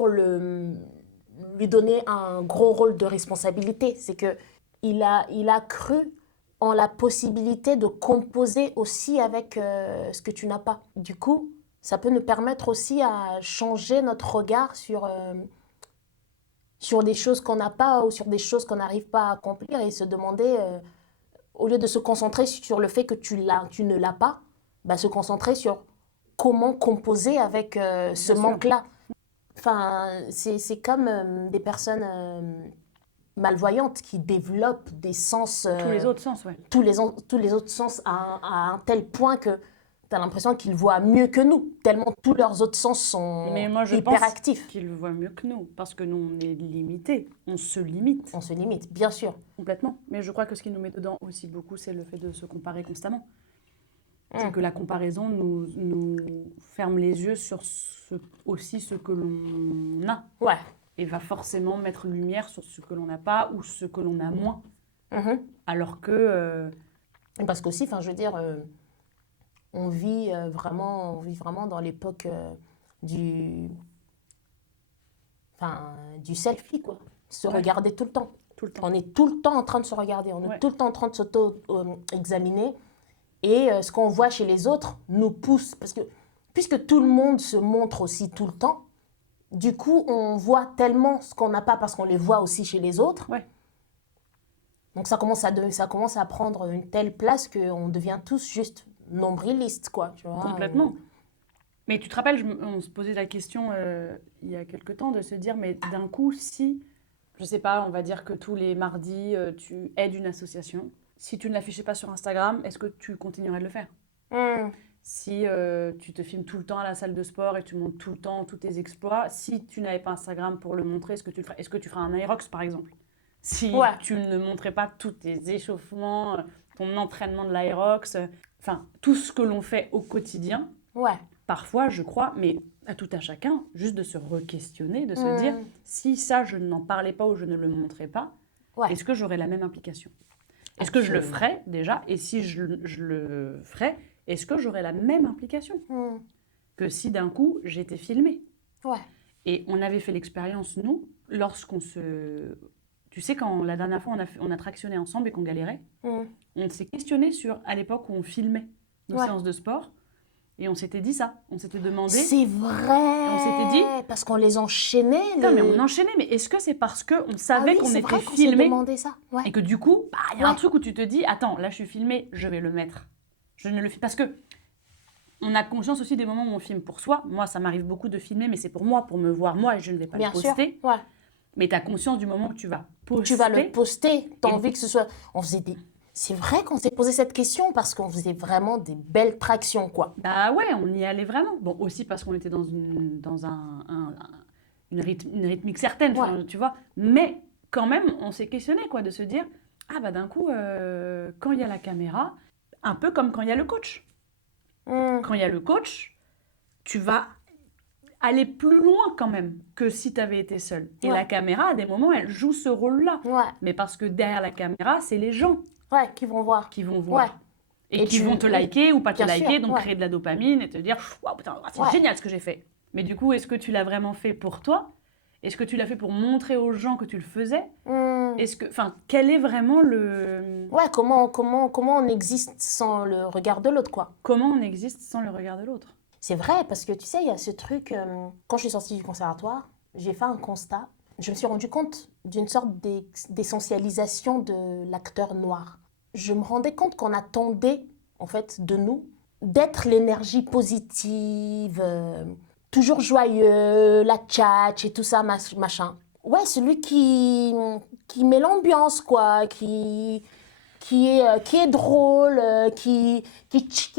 lui donner un gros rôle de responsabilité. C'est que il a cru en la possibilité de composer aussi avec ce que tu n'as pas. Du coup, ça peut nous permettre aussi à changer notre regard sur des choses qu'on n'a pas ou sur des choses qu'on n'arrive pas à accomplir et se demander, au lieu de se concentrer sur le fait que tu ne l'as pas, bah, se concentrer sur comment composer avec ce manque-là. Enfin, c'est comme des personnes malvoyantes qui développent des sens... Tous les autres sens, ouais. tous les autres sens à un tel point que t'as l'impression qu'ils voient mieux que nous, tellement tous leurs autres sens sont Mais moi, je hyper pense actifs. qu'ils le voient mieux que nous, parce que nous, on est limités. On se limite On se limite, bien sûr. complètement. Mais je crois que ce qui nous met dedans aussi beaucoup, c'est le fait de se comparer constamment. C'est Mm. que la comparaison nous ferme les yeux sur aussi ce que l'on a. Ouais. Et va forcément mettre lumière sur ce que l'on n'a pas ou ce que l'on a moins. Mhm. Alors que... Parce qu'aussi, enfin, je veux dire, on vit vraiment dans l'époque du, du selfie, quoi. Se Ouais. regarder tout le temps. tout le temps. On est tout le temps en train de se regarder, on est Ouais. tout le temps en train de s'auto-examiner. Et ce qu'on voit chez les autres nous pousse. Parce que puisque tout le monde se montre aussi tout le temps, du coup, on voit tellement ce qu'on n'a pas parce qu'on les voit aussi chez les autres. Ouais. Donc ça commence à prendre une telle place qu'on devient tous juste nombrilistes, quoi. Tu vois. Complètement. Mais tu te rappelles, on se posait la question il y a quelque temps de se dire, mais d'un coup, si, je sais pas, on va dire que tous les mardis, tu aides une association, si tu ne l'affichais pas sur Instagram, est-ce que tu continuerais de le faire? Si tu te filmes tout le temps à la salle de sport et tu montres tout le temps tous tes exploits, si tu n'avais pas Instagram pour le montrer, est-ce que tu le ferais? Est-ce que tu ferais un Aerox, par exemple? Si Ouais. tu ne montrais pas tous tes échauffements, ton entraînement de l'Aerox, enfin, tout ce que l'on fait au quotidien, Ouais. parfois, je crois, mais à tout à chacun, juste de se re-questionner, de se dire, si ça, je n'en parlais pas ou je ne le montrais pas, Ouais. est-ce que j'aurais la même implication? Est-ce que je le Absolument. ferais déjà? Et si je le ferais, est-ce que j'aurais la même implication que si d'un coup, j'étais filmée? Ouais. Et on avait fait l'expérience, nous, lorsqu'on se... Tu sais, quand la dernière fois, on a tractionné ensemble et qu'on galérait, on s'est questionné sur, à l'époque où on filmait nos Ouais. séances de sport, et on s'était dit ça. On s'était demandé... C'est vrai. on s'était dit- Parce qu'on les enchaînait. Putain, mais on enchaînait, mais est-ce que c'est parce qu'on savait qu'on c'est était vrai qu'on s'est filmé demandé ça. Ouais. et que du coup, il y a un Ouais. truc où tu te dis, attends, là je suis filmé, je vais le mettre. Je ne le fais parce que on a conscience aussi des moments où on filme pour soi. Moi, ça m'arrive beaucoup de filmer, mais c'est pour moi, pour me voir moi, et je ne vais pas Bien le sûr. poster. Ouais. Mais tu as conscience du moment que tu vas poster. Tu vas le poster. T'as Et- envie que ce soit. On faisait des. C'est vrai qu'on s'est posé cette question parce qu'on faisait vraiment des belles tractions, quoi. Bah ouais, on y allait vraiment. Bon, aussi parce qu'on était dans une rythmique certaine, enfin, tu vois. Mais quand même, on s'est questionné, quoi, de se dire, ah bah d'un coup, quand il y a la caméra, un peu comme quand il y a le coach. Quand il y a le coach, tu vas aller plus loin quand même que si tu avais été seule. Et Ouais. la caméra, à des moments, elle joue ce rôle-là. Ouais. Mais parce que derrière la caméra, c'est les gens Ouais, qui vont voir. qui vont voir. Ouais. Et Et qui tu- vont te oui, liker ou pas te bien liker, sûr, donc ouais. créer de la dopamine et te dire waouh, putain, c'est Ouais. génial ce que j'ai fait. Mais du coup, est-ce que tu l'as vraiment fait pour toi? Est-ce que tu l'as fait pour montrer aux gens que tu le faisais? Est-ce que, enfin, quel est vraiment le... Ouais, comment on existe sans le regard de l'autre, quoi. Comment on existe sans le regard de l'autre? C'est vrai, parce que tu sais, il y a ce truc, quand je suis sortie du conservatoire, j'ai fait un constat. Je me suis rendu compte d'une sorte d'essentialisation de l'acteur noir. Je me rendais compte qu'on attendait, en fait, de nous, d'être l'énergie positive, toujours joyeux, la tchatch et tout ça, machin. Ouais, celui qui met l'ambiance, quoi, qui est drôle, qui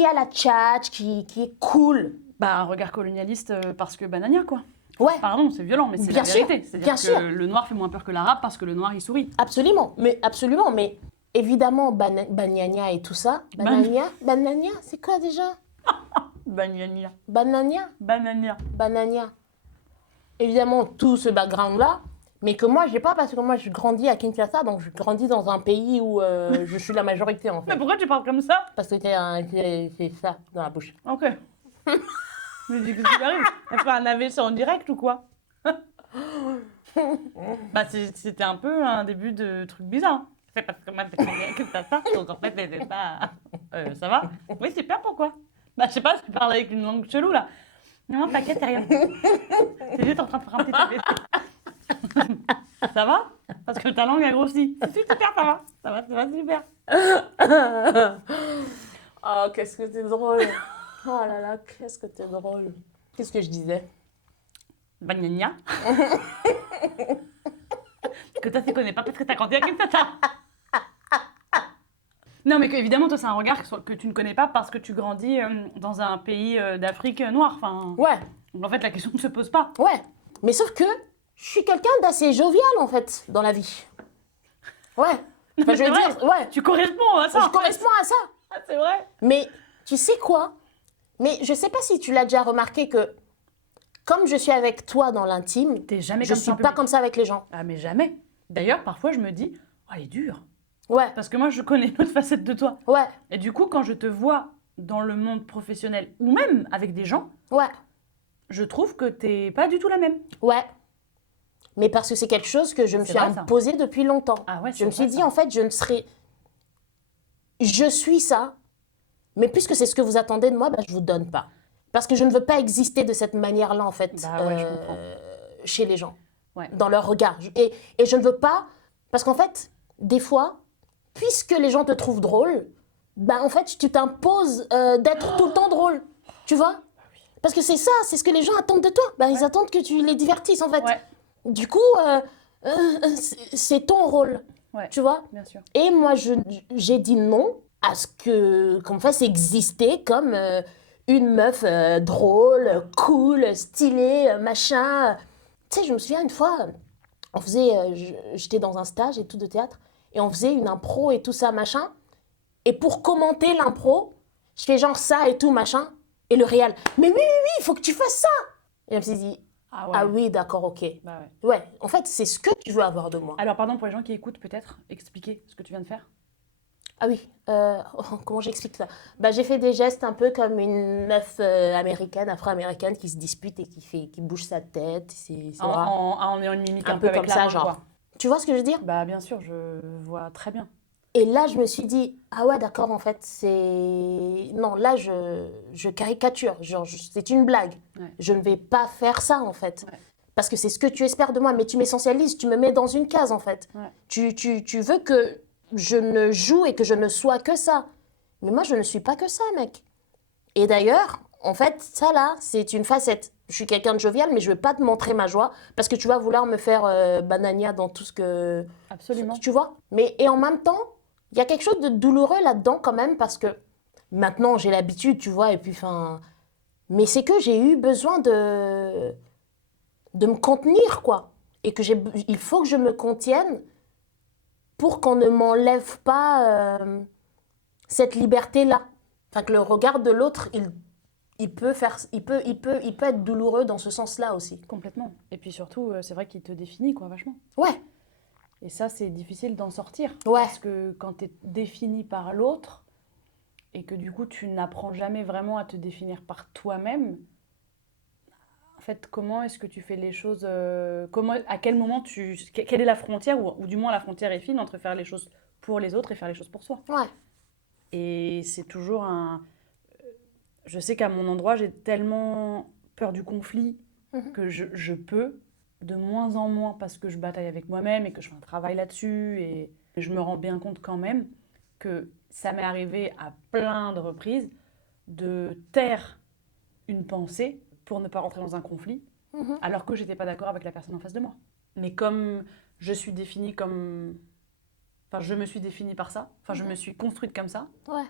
a la tchatch, qui est cool. Bah, un regard colonialiste parce que banania, quoi. Ouais, Pardon, c'est violent, mais c'est la Bien sûr, vérité. C'est-à-dire bien que sûr. le noir fait moins peur que l'arabe parce que le noir, il sourit. absolument. Mais évidemment, Banania et tout ça. Banania, c'est quoi déjà? Banania. Banania. Évidemment, tout ce background-là, mais que moi, j'ai pas parce que moi, je grandis à Kinshasa, donc je grandis dans un pays où je suis la majorité, en Mais fait. pourquoi tu parles comme ça? Parce que c'est ça dans la bouche. Ok. Mais dis, qu'est-ce qui arrive? Elle fait un AVC en direct ou quoi? Bah, c'était un peu un début de truc bizarre. C'est parce que moi, c'est que ça, donc en fait, c'est pas... ça va? Oui, super, pourquoi? Bah, je sais pas, tu parles avec une langue chelou, là. Non, t'inquiète, c'est rien. T'es juste en train de faire un petit AVC. Ça va? Parce que ta langue a grossi. C'est super, ça va super. Oh, qu'est-ce que t'es drôle. Oh là là, qu'est-ce que t'es drôle. Qu'est-ce que je disais? Bagnagna. Que toi, tu connais pas parce que t'as grandi à Kinshasa. Non, mais évidemment, toi, c'est un regard que tu ne connais pas parce que tu grandis dans un pays d'Afrique noire. Enfin, Ouais, donc en fait, la question ne se pose pas. ouais. Mais sauf que je suis quelqu'un d'assez jovial, en fait, dans la vie. Ouais. Non, Enfin, mais je veux c'est vrai, dire, ouais. tu corresponds à ça. Je en fait. corresponds à ça. Ah, c'est vrai. Mais tu sais quoi? Mais je sais pas si tu l'as déjà remarqué que comme je suis avec toi dans l'intime, T'es jamais je comme ça suis en pas public. comme ça avec les gens. Ah, mais jamais. D'ailleurs, parfois, je me dis, oh, elle est dure. Ouais, Parce que moi, je connais une autre facette de toi. ouais, Et du coup, quand je te vois dans le monde professionnel ou même avec des gens, ouais, je trouve que t'es pas du tout la même. ouais. Mais parce que c'est quelque chose que je me C'est suis vrai, ça. imposé depuis longtemps. Ah ouais, Je c'est me suis vrai, dit, ça. en fait, je ne serai. Je suis ça, mais puisque c'est ce que vous attendez de moi, bah, je ne vous donne pas. Parce que je ne veux pas exister de cette manière-là, en fait, Bah ouais, je comprends. chez les gens, Ouais. dans leur regard. Et je ne veux pas. Parce qu'en fait, des fois, puisque les gens te trouvent drôle, bah, en fait, tu t'imposes d'être tout le temps drôle. Tu vois? Parce que c'est ça, c'est ce que les gens attendent de toi. Bah, ils attendent que tu les divertisses, en fait. Ouais, Du coup, c'est ton rôle. ouais, Tu vois? bien sûr. Et moi, j'ai dit non à ce qu'on me fasse exister comme une meuf drôle, cool, stylée, machin. Tu sais, je me souviens une fois, on faisait, j'étais dans un stage et tout de théâtre, et on faisait une impro et tout ça, machin. Et pour commenter l'impro, je fais genre ça et tout, machin. Et le réel, mais oui, il faut que tu fasses ça. Et je me suis dit, Ah ouais. ah oui, d'accord, ok. Bah ouais. Ouais, en fait, c'est ce que tu veux avoir de moi. Alors, pardon, pour les gens qui écoutent, peut-être, expliquer ce que tu viens de faire. Ah oui, comment j'explique ça? Bah, j'ai fait des gestes un peu comme une meuf américaine, afro-américaine qui se dispute et qui bouge sa tête. C'est vrai. En ayant une mimique Un un peu peu avec comme la ça, main, genre. quoi. Tu vois ce que je veux dire? Bah bien sûr, je vois très bien. Et là, je me suis dit, ah ouais, d'accord, en fait, c'est... Non, là, je caricature, genre, c'est une blague. Ouais. Je ne vais pas faire ça, en fait. Ouais. Parce que c'est ce que tu espères de moi, mais tu m'essentialises, tu me mets dans une case, en fait. Ouais. Tu veux que je ne joue et que je ne sois que ça. Mais moi, je ne suis pas que ça, mec. Et d'ailleurs, en fait, ça là, c'est une facette. Je suis quelqu'un de jovial, mais je ne vais pas te montrer ma joie parce que tu vas vouloir me faire banania dans tout ce que... Absolument. Tu vois? Mais, et en même temps, il y a quelque chose de douloureux là-dedans quand même parce que maintenant, j'ai l'habitude, tu vois, et puis, enfin... Mais c'est que j'ai eu besoin de me contenir, quoi. Et que il faut que je me contienne pour qu'on ne m'enlève pas cette liberté-là. Enfin, que le regard de l'autre, il peut être douloureux dans ce sens-là aussi. Complètement. Et puis surtout, c'est vrai qu'il te définit, quoi, vachement. Ouais, Et ça, c'est difficile d'en sortir. Ouais. Parce que quand tu es défini par l'autre, et que du coup, tu n'apprends jamais vraiment à te définir par toi-même, en fait, comment est-ce que tu fais les choses à quel moment quelle est la frontière, ou du moins la frontière est fine entre faire les choses pour les autres et faire les choses pour soi. ouais, Et c'est toujours je sais qu'à mon endroit, j'ai tellement peur du conflit que je peux de moins en moins parce que je bataille avec moi-même et que je fais un travail là-dessus. Et je me rends bien compte quand même que ça m'est arrivé à plein de reprises de taire une pensée pour ne pas rentrer dans un conflit alors que j'étais pas d'accord avec la personne en face de moi. Mais comme je suis définie comme... Enfin, je me suis définie par ça. Enfin, je me suis construite comme ça. ouais.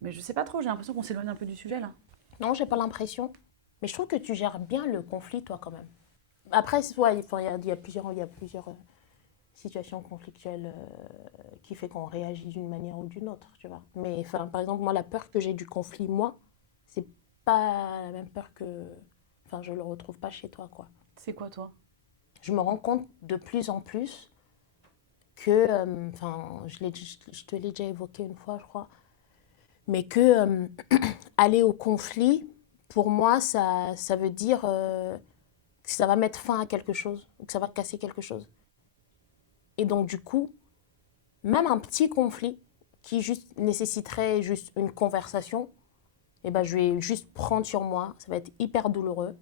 Mais je sais pas trop, j'ai l'impression qu'on s'éloigne un peu du sujet là. Non, j'ai pas l'impression. Mais je trouve que tu gères bien le conflit, toi, quand même. Après, ouais, il y a plusieurs situations conflictuelles qui fait qu'on réagit d'une manière ou d'une autre, tu vois. Mais, enfin, par exemple, moi, la peur que j'ai du conflit, moi, c'est pas la même peur que... Enfin, je le retrouve pas chez toi, quoi. C'est quoi toi? Je me rends compte de plus en plus que, enfin, je te l'ai déjà évoqué une fois, je crois, mais que aller au conflit, pour moi, ça veut dire que ça va mettre fin à quelque chose, ou que ça va casser quelque chose. Et donc, du coup, même un petit conflit qui juste nécessiterait juste une conversation, eh ben, je vais juste prendre sur moi, ça va être hyper douloureux,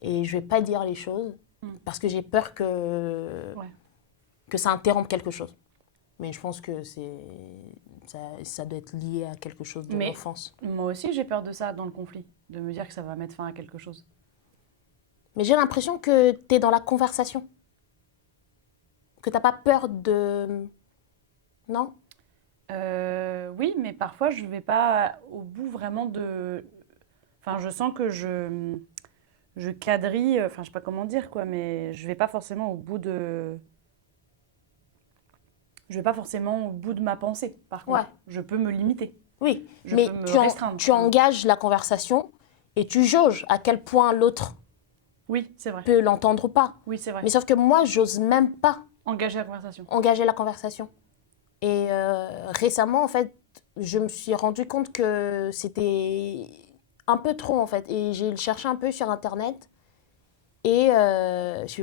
et je vais pas dire les choses, parce que j'ai peur que ça interrompe quelque chose. Mais je pense que ça doit être lié à quelque chose de l'enfance. Moi aussi, j'ai peur de ça dans le conflit, de me dire que ça va mettre fin à quelque chose. Mais j'ai l'impression que tu es dans la conversation. Que tu n'as pas peur de... Non? Oui, mais parfois je vais pas au bout vraiment de. Enfin, je sens que je quadrille, enfin, je sais pas comment dire quoi, mais je vais pas forcément au bout de. Je vais pas forcément au bout de ma pensée, par Ouais, contre. Je peux me limiter, oui. je peux Mais me restreindre. tu Enfin, engages la conversation et tu jauges à quel point l'autre oui, c'est vrai. peut l'entendre ou pas. Oui, c'est vrai. Mais sauf que moi, j'ose même pas Engager la conversation. engager la conversation. Et récemment, en fait, je me suis rendu compte que c'était un peu trop, en fait. Et j'ai cherché un peu sur Internet. Et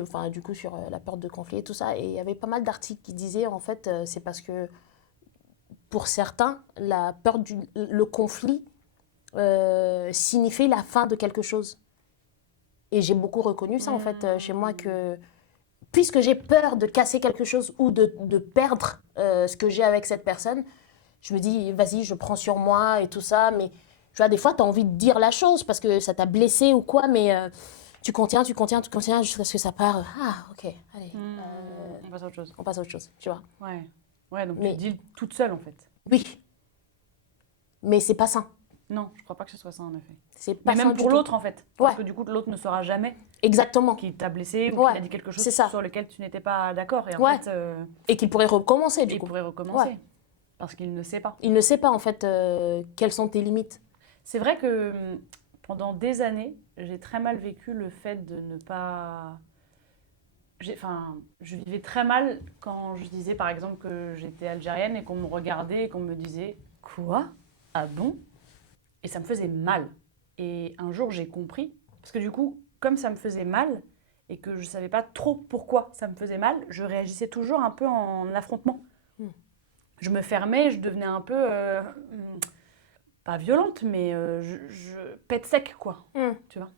enfin, du coup, sur la peur de conflit et tout ça. Et il y avait pas mal d'articles qui disaient, en fait, c'est parce que pour certains, la peur le conflit signifie la fin de quelque chose. Et j'ai beaucoup reconnu ça, en fait, chez moi, que puisque j'ai peur de casser quelque chose ou de perdre ce que j'ai avec cette personne, je me dis, vas-y, je prends sur moi et tout ça. Mais tu vois, des fois, tu as envie de dire la chose parce que ça t'a blessé ou quoi, mais tu contiens jusqu'à ce que ça part. Ah, ok, allez, On passe à autre chose. on passe à autre chose, tu vois. Ouais. Ouais, donc tu Mais deals toute seule en fait. oui, mais c'est pas sain. Non, je crois pas que ce soit ça en effet. C'est pas Mais sain même du pour tout. l'autre en fait. Parce Ouais, que du coup, l'autre ne saura jamais exactement. qu'il t'a blessé ou Ouais, qu'il a dit quelque chose c'est ça. sur lequel tu n'étais pas d'accord. Et en Ouais. fait, Et qu'il pourrait recommencer, du il coup. pourrait recommencer. Ouais. Parce qu'il ne sait pas. Il ne sait pas, en fait, quelles sont tes limites. C'est vrai que pendant des années, j'ai très mal vécu le fait de ne pas. Enfin, je vivais très mal quand je disais par exemple que j'étais algérienne et qu'on me regardait et qu'on me disait quoi? Ah bon? Et ça me faisait mal. Et un jour j'ai compris, parce que du coup, comme ça me faisait mal et que je ne savais pas trop pourquoi ça me faisait mal, je réagissais toujours un peu en affrontement. Mm. Je me fermais, je devenais un peu pas violente, mais je pète sec, quoi. Mm. Tu vois?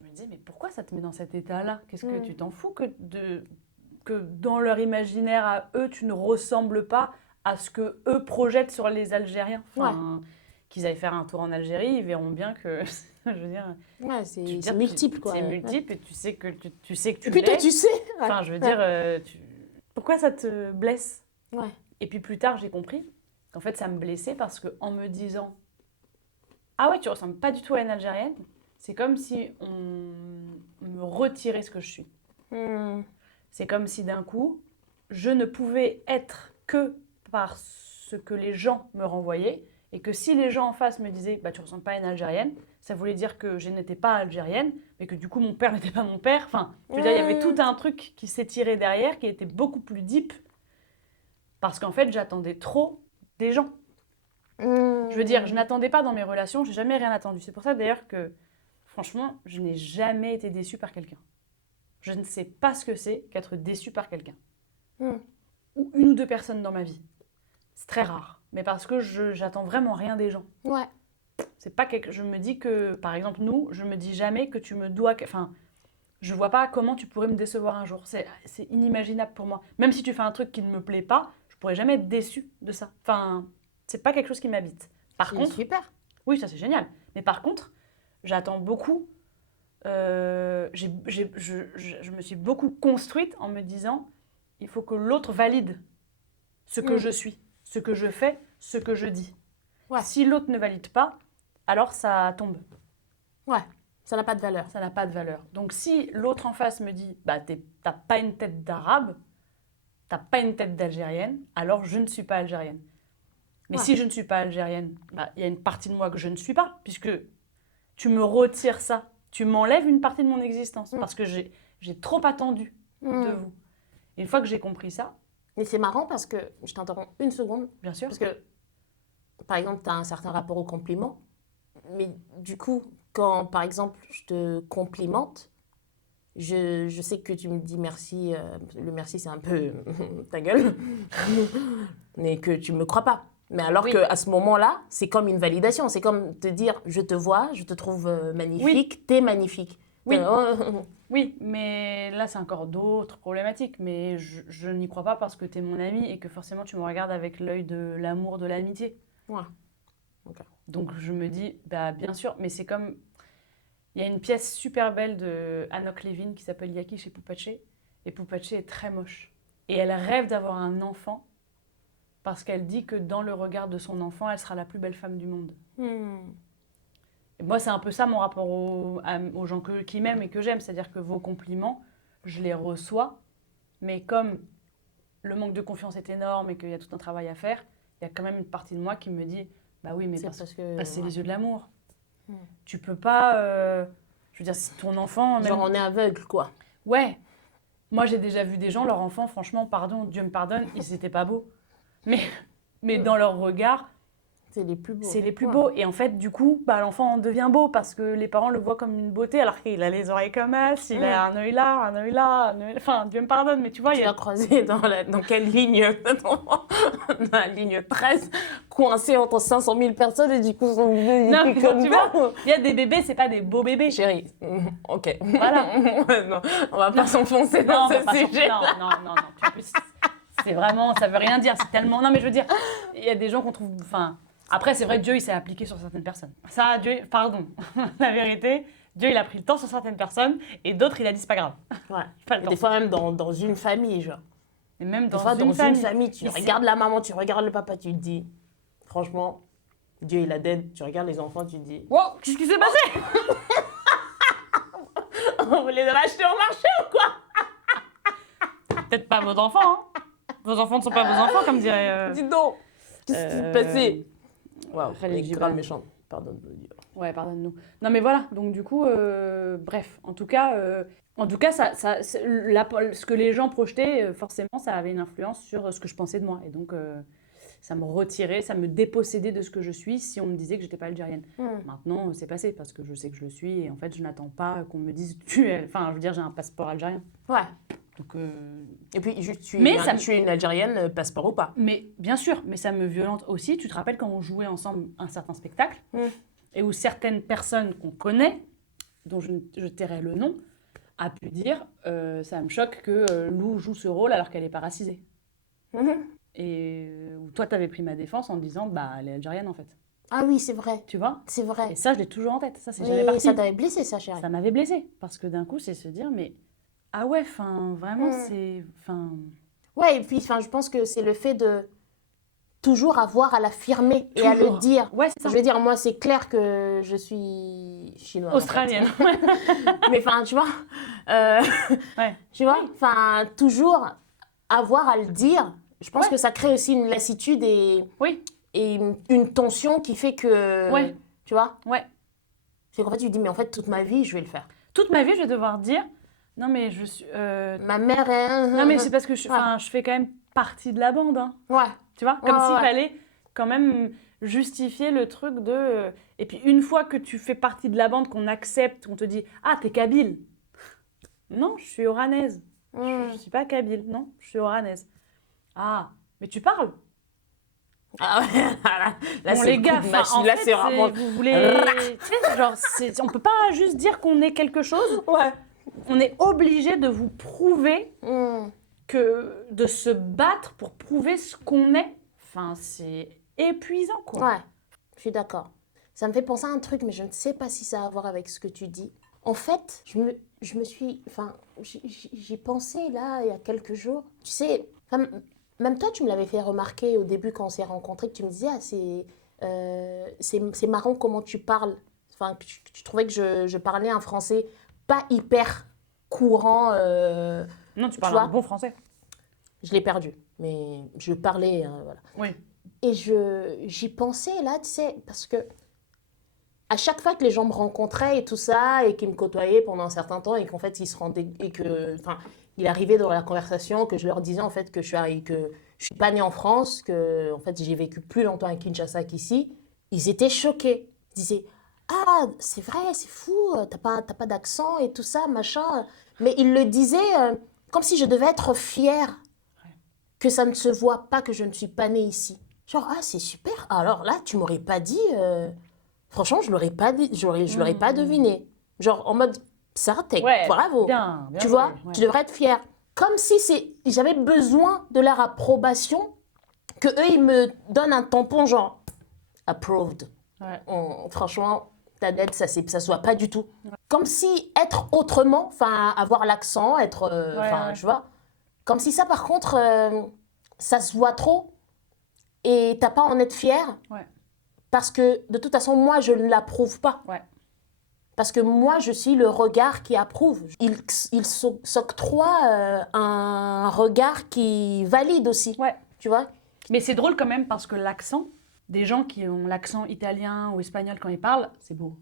Je me disais, mais pourquoi ça te met dans cet état-là? Qu'est-ce que tu t'en fous que dans leur imaginaire à eux, tu ne ressembles pas à ce que eux projettent sur les Algériens? Enfin, qu'ils aillent faire un tour en Algérie, ils verront bien que, je veux dire, Ouais, tu veux c'est dire, multiple, quoi. c'est Ouais. multiple et tu sais que tu sais que Et tu puis toi, l'es. tu sais. Ouais. Enfin, je veux Ouais. dire, pourquoi ça te blesse? Ouais. Et puis plus tard, j'ai compris qu'en fait, ça me blessait parce que en me disant, ah ouais, tu ressembles pas du tout à une Algérienne, c'est comme si on me retirait ce que je suis. Mm. C'est comme si d'un coup, je ne pouvais être que par ce que les gens me renvoyaient. Et que si les gens en face me disaient, bah tu ressembles pas à une Algérienne, ça voulait dire que je n'étais pas algérienne, mais que du coup mon père n'était pas mon père. Enfin, je veux dire, il y avait tout un truc qui s'étirait derrière, qui était beaucoup plus deep, parce qu'en fait, j'attendais trop des gens. Je veux dire, je n'attendais pas dans mes relations, j'ai jamais rien attendu. C'est pour ça d'ailleurs que, franchement, je n'ai jamais été déçue par quelqu'un. Je ne sais pas ce que c'est qu'être déçue par quelqu'un. Mm. Ou une ou deux personnes dans ma vie. C'est très rare. Mais parce que j'attends vraiment rien des gens. Ouais. C'est pas quelque... Je me dis que, par exemple, nous, je me dis jamais que tu me dois... Enfin, je vois pas comment tu pourrais me décevoir un jour. C'est inimaginable pour moi. Même si tu fais un truc qui ne me plaît pas, je pourrais jamais être déçue de ça. Enfin, c'est pas quelque chose qui m'habite. Par C'est contre, super. oui, ça c'est génial. Mais par contre, j'attends beaucoup. Je me suis beaucoup construite en me disant, il faut que l'autre valide ce que Mm. je suis, ce que je fais, ce que je dis. Ouais. Si l'autre ne valide pas, alors ça tombe. Ouais. Ça n'a pas de valeur. Ça n'a pas de valeur. Donc si l'autre en face me dit, bah t'as pas une tête d'arabe, t'as pas une tête d'algérienne, alors je ne suis pas algérienne. Mais Ouais. si je ne suis pas algérienne, bah, y a une partie de moi que je ne suis pas, puisque tu me retires ça, tu m'enlèves une partie de mon existence, parce que j'ai trop attendu de vous. Et une fois que j'ai compris ça, Mais c'est marrant parce que, je t'interromps une seconde, bien sûr, parce que, par exemple, tu as un certain rapport au compliment, mais du coup, quand, par exemple, je te complimente, je sais que tu me dis merci, le merci c'est un peu ta gueule, mais que tu me crois pas. Mais alors Oui. qu'à ce moment-là, c'est comme une validation, c'est comme te dire je te vois, je te trouve magnifique, t'es magnifique. Oui. Oh, oui, mais là c'est encore d'autres problématiques, mais je n'y crois pas parce que tu es mon ami et que forcément tu me regardes avec l'œil de l'amour, de l'amitié. ouais. Ok. Donc je me dis, bah bien sûr, mais c'est comme... Il y a une pièce super belle de Anok Levin qui s'appelle Yaki chez Poupache, et Poupache est très moche. Et elle rêve d'avoir un enfant parce qu'elle dit que dans le regard de son enfant, elle sera la plus belle femme du monde. Et moi, c'est un peu ça mon rapport aux gens qui m'aiment et que j'aime. C'est-à-dire que vos compliments, je les reçois, mais comme le manque de confiance est énorme et qu'il y a tout un travail à faire, il y a quand même une partie de moi qui me dit bah oui, mais C'est parce que... c'est les yeux de l'amour. Mm. Tu peux pas. Je veux dire, si ton enfant. Genre, on est aveugle, quoi. Ouais. Moi, j'ai déjà vu des gens, leur enfant, franchement, pardon, Dieu me pardonne, ils étaient pas beaux. Mais dans leur regard, c'est les plus beaux. C'est les plus beaux. Et en fait, du coup, bah, l'enfant devient beau parce que les parents le voient comme une beauté, alors qu'il a les oreilles comme as, il a un œil là, un œil là, un œil... Enfin, Dieu me pardonne, mais tu vois... Tu l'as croisé dans quelle ligne? Dans la ligne 13, coincé entre 500 000 personnes et du coup, son bébé... Non, mais tu vois, il y a des bébés, c'est pas des beaux bébés. Chérie, ok. Voilà. Non, on va pas s'enfoncer dans ce sujet. Non. En plus, c'est vraiment... Ça veut rien dire, c'est tellement... Non, mais je veux dire, il y a des gens qu'on trouve... Enfin... Après, c'est vrai que Dieu, il s'est appliqué sur certaines personnes. Ça, Dieu, pardon, la vérité, Dieu, il a pris le temps sur certaines personnes et d'autres, il a dit, c'est pas grave. Ouais. Pas le temps. Des fois, même dans une famille, genre. Et même Des fois, dans une famille, tu regardes la maman, tu regardes le papa, tu te dis, franchement, Dieu, il a d'aide. Tu regardes les enfants, tu te dis, wow, qu'est-ce qui s'est passé? vous les rachetez au marché ou quoi? Peut-être pas vos enfants, hein. Vos enfants ne sont pas vos enfants, comme dirait... Dis donc, qu'est-ce qui s'est passé? Waouh, elle est grave méchante. Pardon de le dire. Ouais, pardonne-nous. Non, mais voilà. Donc, du coup, bref. En tout cas, ce que les gens projetaient, forcément, ça avait une influence sur ce que je pensais de moi. Et donc, ça me retirait, ça me dépossédait de ce que je suis si on me disait que j'étais pas algérienne. Maintenant, c'est passé parce que je sais que je le suis. Et en fait, je n'attends pas qu'on me dise tu es... Enfin, je veux dire, j'ai un passeport algérien. Ouais. Donc, et puis, juste, tu es une Algérienne, passeport ou pas. Mais bien sûr, mais ça me violente aussi. Tu te rappelles quand on jouait ensemble un certain spectacle et où certaines personnes qu'on connaît, dont je tairai le nom, a pu dire ça me choque que Lou joue ce rôle alors qu'elle n'est pas racisée. Et où toi, tu avais pris ma défense en disant bah elle est algérienne en fait. Ah oui, c'est vrai. Tu vois? C'est vrai. Et ça, je l'ai toujours en tête. Ça, c'est Oui, jamais parti. ça t'avait blessé, ça, chérie. Ça m'avait blessée parce que d'un coup, c'est se dire mais ah ouais, enfin vraiment c'est Ouais, et puis je pense que c'est le fait de toujours avoir à l'affirmer et à le dire. Ouais, c'est ça. Je veux dire, moi, c'est clair que je suis chinoise. Australienne. En fait. Mais enfin, tu vois, ouais. Tu vois, enfin, toujours avoir à le dire. Je pense Ouais. que ça crée aussi une lassitude et une tension qui fait que, tu vois, c'est qu'en fait, tu te dis, mais en fait, toute ma vie, je vais le faire. Toute ma vie, je vais devoir dire, non mais je suis... Ma mère est... Non mais c'est parce que je fais quand même partie de la bande, hein. Ouais. Tu vois, comme s'il fallait quand même justifier le truc de... Et puis une fois que tu fais partie de la bande, qu'on accepte, qu'on te dit « Ah, t'es kabyle !» Non, je suis oranaise. Je suis pas kabyle, non, je suis oranaise. Ah, mais tu parles. Ah ouais, là bon, c'est les gars, machine, là c'est vraiment... Vous voulez... tu sais, genre, on peut pas juste dire qu'on est quelque chose. Ouais. On est obligé de vous prouver que de se battre pour prouver ce qu'on est. Enfin, c'est épuisant, quoi. Ouais, je suis d'accord. Ça me fait penser à un truc, mais je ne sais pas si ça a à voir avec ce que tu dis. En fait, je me suis... Enfin, j'y pensé, là, il y a quelques jours. Tu sais, même toi, tu me l'avais fait remarquer au début quand on s'est rencontrés, que tu me disais, c'est marrant comment tu parles. Enfin, tu trouvais que je parlais un français pas hyper courant. Non, tu parles un bon français. Je l'ai perdu, mais je parlais, voilà. Oui. Et j'y pensais, là, tu sais, parce que à chaque fois que les gens me rencontraient et tout ça, et qu'ils me côtoyaient pendant un certain temps, et qu'en fait, ils se rendaient... Et que, enfin, il arrivait dans la conversation que je leur disais, en fait, que je suis pas née en France, que, en fait, j'ai vécu plus longtemps à Kinshasa qu'ici. Ils étaient choqués. Ils disaient, ah, c'est vrai, c'est fou, t'as pas d'accent et tout ça, machin. Mais ils le disaient comme si je devais être fière que ça ne se voit pas que je ne suis pas née ici. Genre, ah, c'est super. Alors là, tu m'aurais pas dit... Franchement, je l'aurais pas dit, je l'aurais pas deviné. Genre, en mode, ça, bravo. Bien tu vois, tu devrais être fière. Comme si j'avais besoin de leur approbation, que eux, ils me donnent un tampon, genre, approved. Ouais. Franchement, ta dette, ça se voit pas du tout. Ouais. Comme si être autrement, enfin, avoir l'accent, être, tu vois, comme si ça, par contre, ça se voit trop. et t'as pas à en être fier. Ouais. Parce que de toute façon, moi, je ne l'approuve pas. Ouais. Parce que moi, je suis le regard qui approuve. Il s'octroie un regard qui valide aussi. Ouais. Tu vois? Mais c'est drôle quand même parce que l'accent, des gens qui ont l'accent italien ou espagnol quand ils parlent, c'est beau.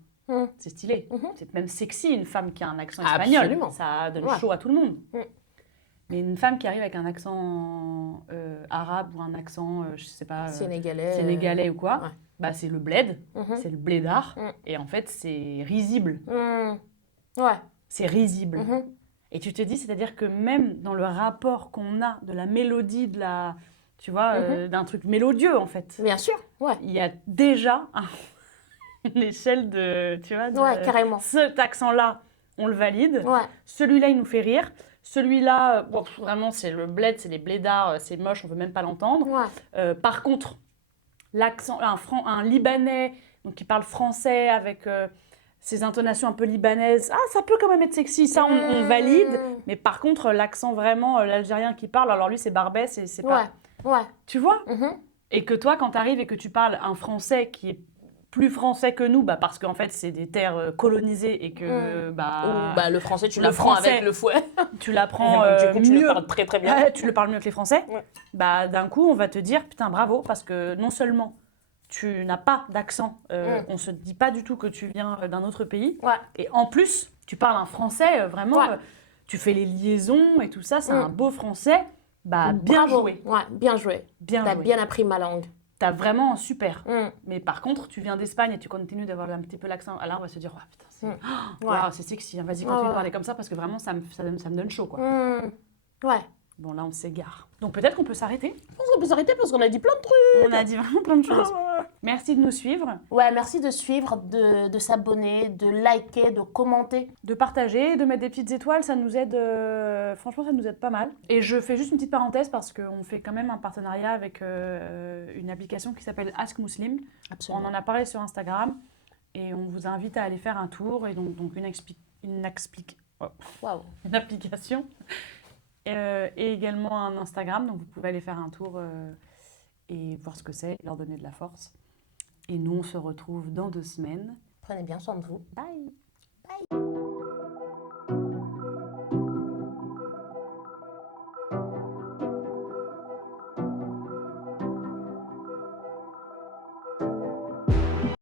C'est stylé. C'est même sexy une femme qui a un accent espagnol. Absolument. Ça donne Ouais. chaud à tout le monde. Mm. Mais une femme qui arrive avec un accent arabe ou un accent, je sais pas, sénégalais ou quoi, ouais. bah c'est le bled, c'est le blédard. Mm. Et en fait, c'est risible. Ouais. C'est risible. Et tu te dis, c'est-à-dire que même dans le rapport qu'on a de la mélodie, de la, tu vois, d'un truc mélodieux en fait, Bien sûr. Ouais. il y a déjà une échelle de, tu vois, Ouais, carrément. cet accent-là, on le valide. Ouais. Celui-là, il nous fait rire. Celui-là, bon, vraiment, c'est le bled, c'est les blédards, c'est moche, on veut même pas l'entendre. Ouais. Par contre, l'accent, un Libanais, donc qui parle français avec ses intonations un peu libanaises, ah, ça peut quand même être sexy, ça, on valide. Mais par contre, l'accent vraiment, l'Algérien qui parle, alors lui, c'est Barbès et c'est pas... Ouais. Tu vois? Et que toi, quand tu arrives et que tu parles un français qui est plus français que nous, bah parce qu'en fait, c'est des terres colonisées et que... Bah, le français, tu le l'apprends français, avec le fouet. Tu l'apprends Du coup, tu mieux. le parles très très bien. Ouais, tu le parles mieux que les Français. Ouais. Bah, d'un coup, on va te dire, putain, bravo, parce que non seulement tu n'as pas d'accent, on se dit pas du tout que tu viens d'un autre pays, Ouais. et en plus, tu parles un français, vraiment, Ouais. tu fais les liaisons et tout ça, c'est un beau français, bah, bien Bravo. joué. Ouais, bien joué. Bien T'as joué. bien appris ma langue. T'as vraiment super. Mais par contre, tu viens d'Espagne et tu continues d'avoir un petit peu l'accent. Alors, on va se dire, oh, putain, c'est Ouais. c'est sexy. Hein. Vas-y, continue de parler comme ça parce que vraiment, ça me donne chaud. Quoi. Ouais. Bon, là, on s'égare. Donc, peut-être qu'on peut s'arrêter. Je pense qu'on peut s'arrêter parce qu'on a dit plein de trucs. On a dit vraiment plein de choses. Merci de nous suivre, Ouais, merci de suivre, de s'abonner, de liker, de commenter. de partager, de mettre des petites étoiles. Ça nous aide, franchement, ça nous aide pas mal. Et je fais juste une petite parenthèse parce qu'on fait quand même un partenariat avec une application qui s'appelle Ask Muslim. Absolument. On en a parlé sur Instagram et on vous invite à aller faire un tour. Et donc une application et également un Instagram. Donc vous pouvez aller faire un tour et voir ce que c'est, leur donner de la force. Et nous, on se retrouve dans 2 semaines. Prenez bien soin de vous. Bye! Bye.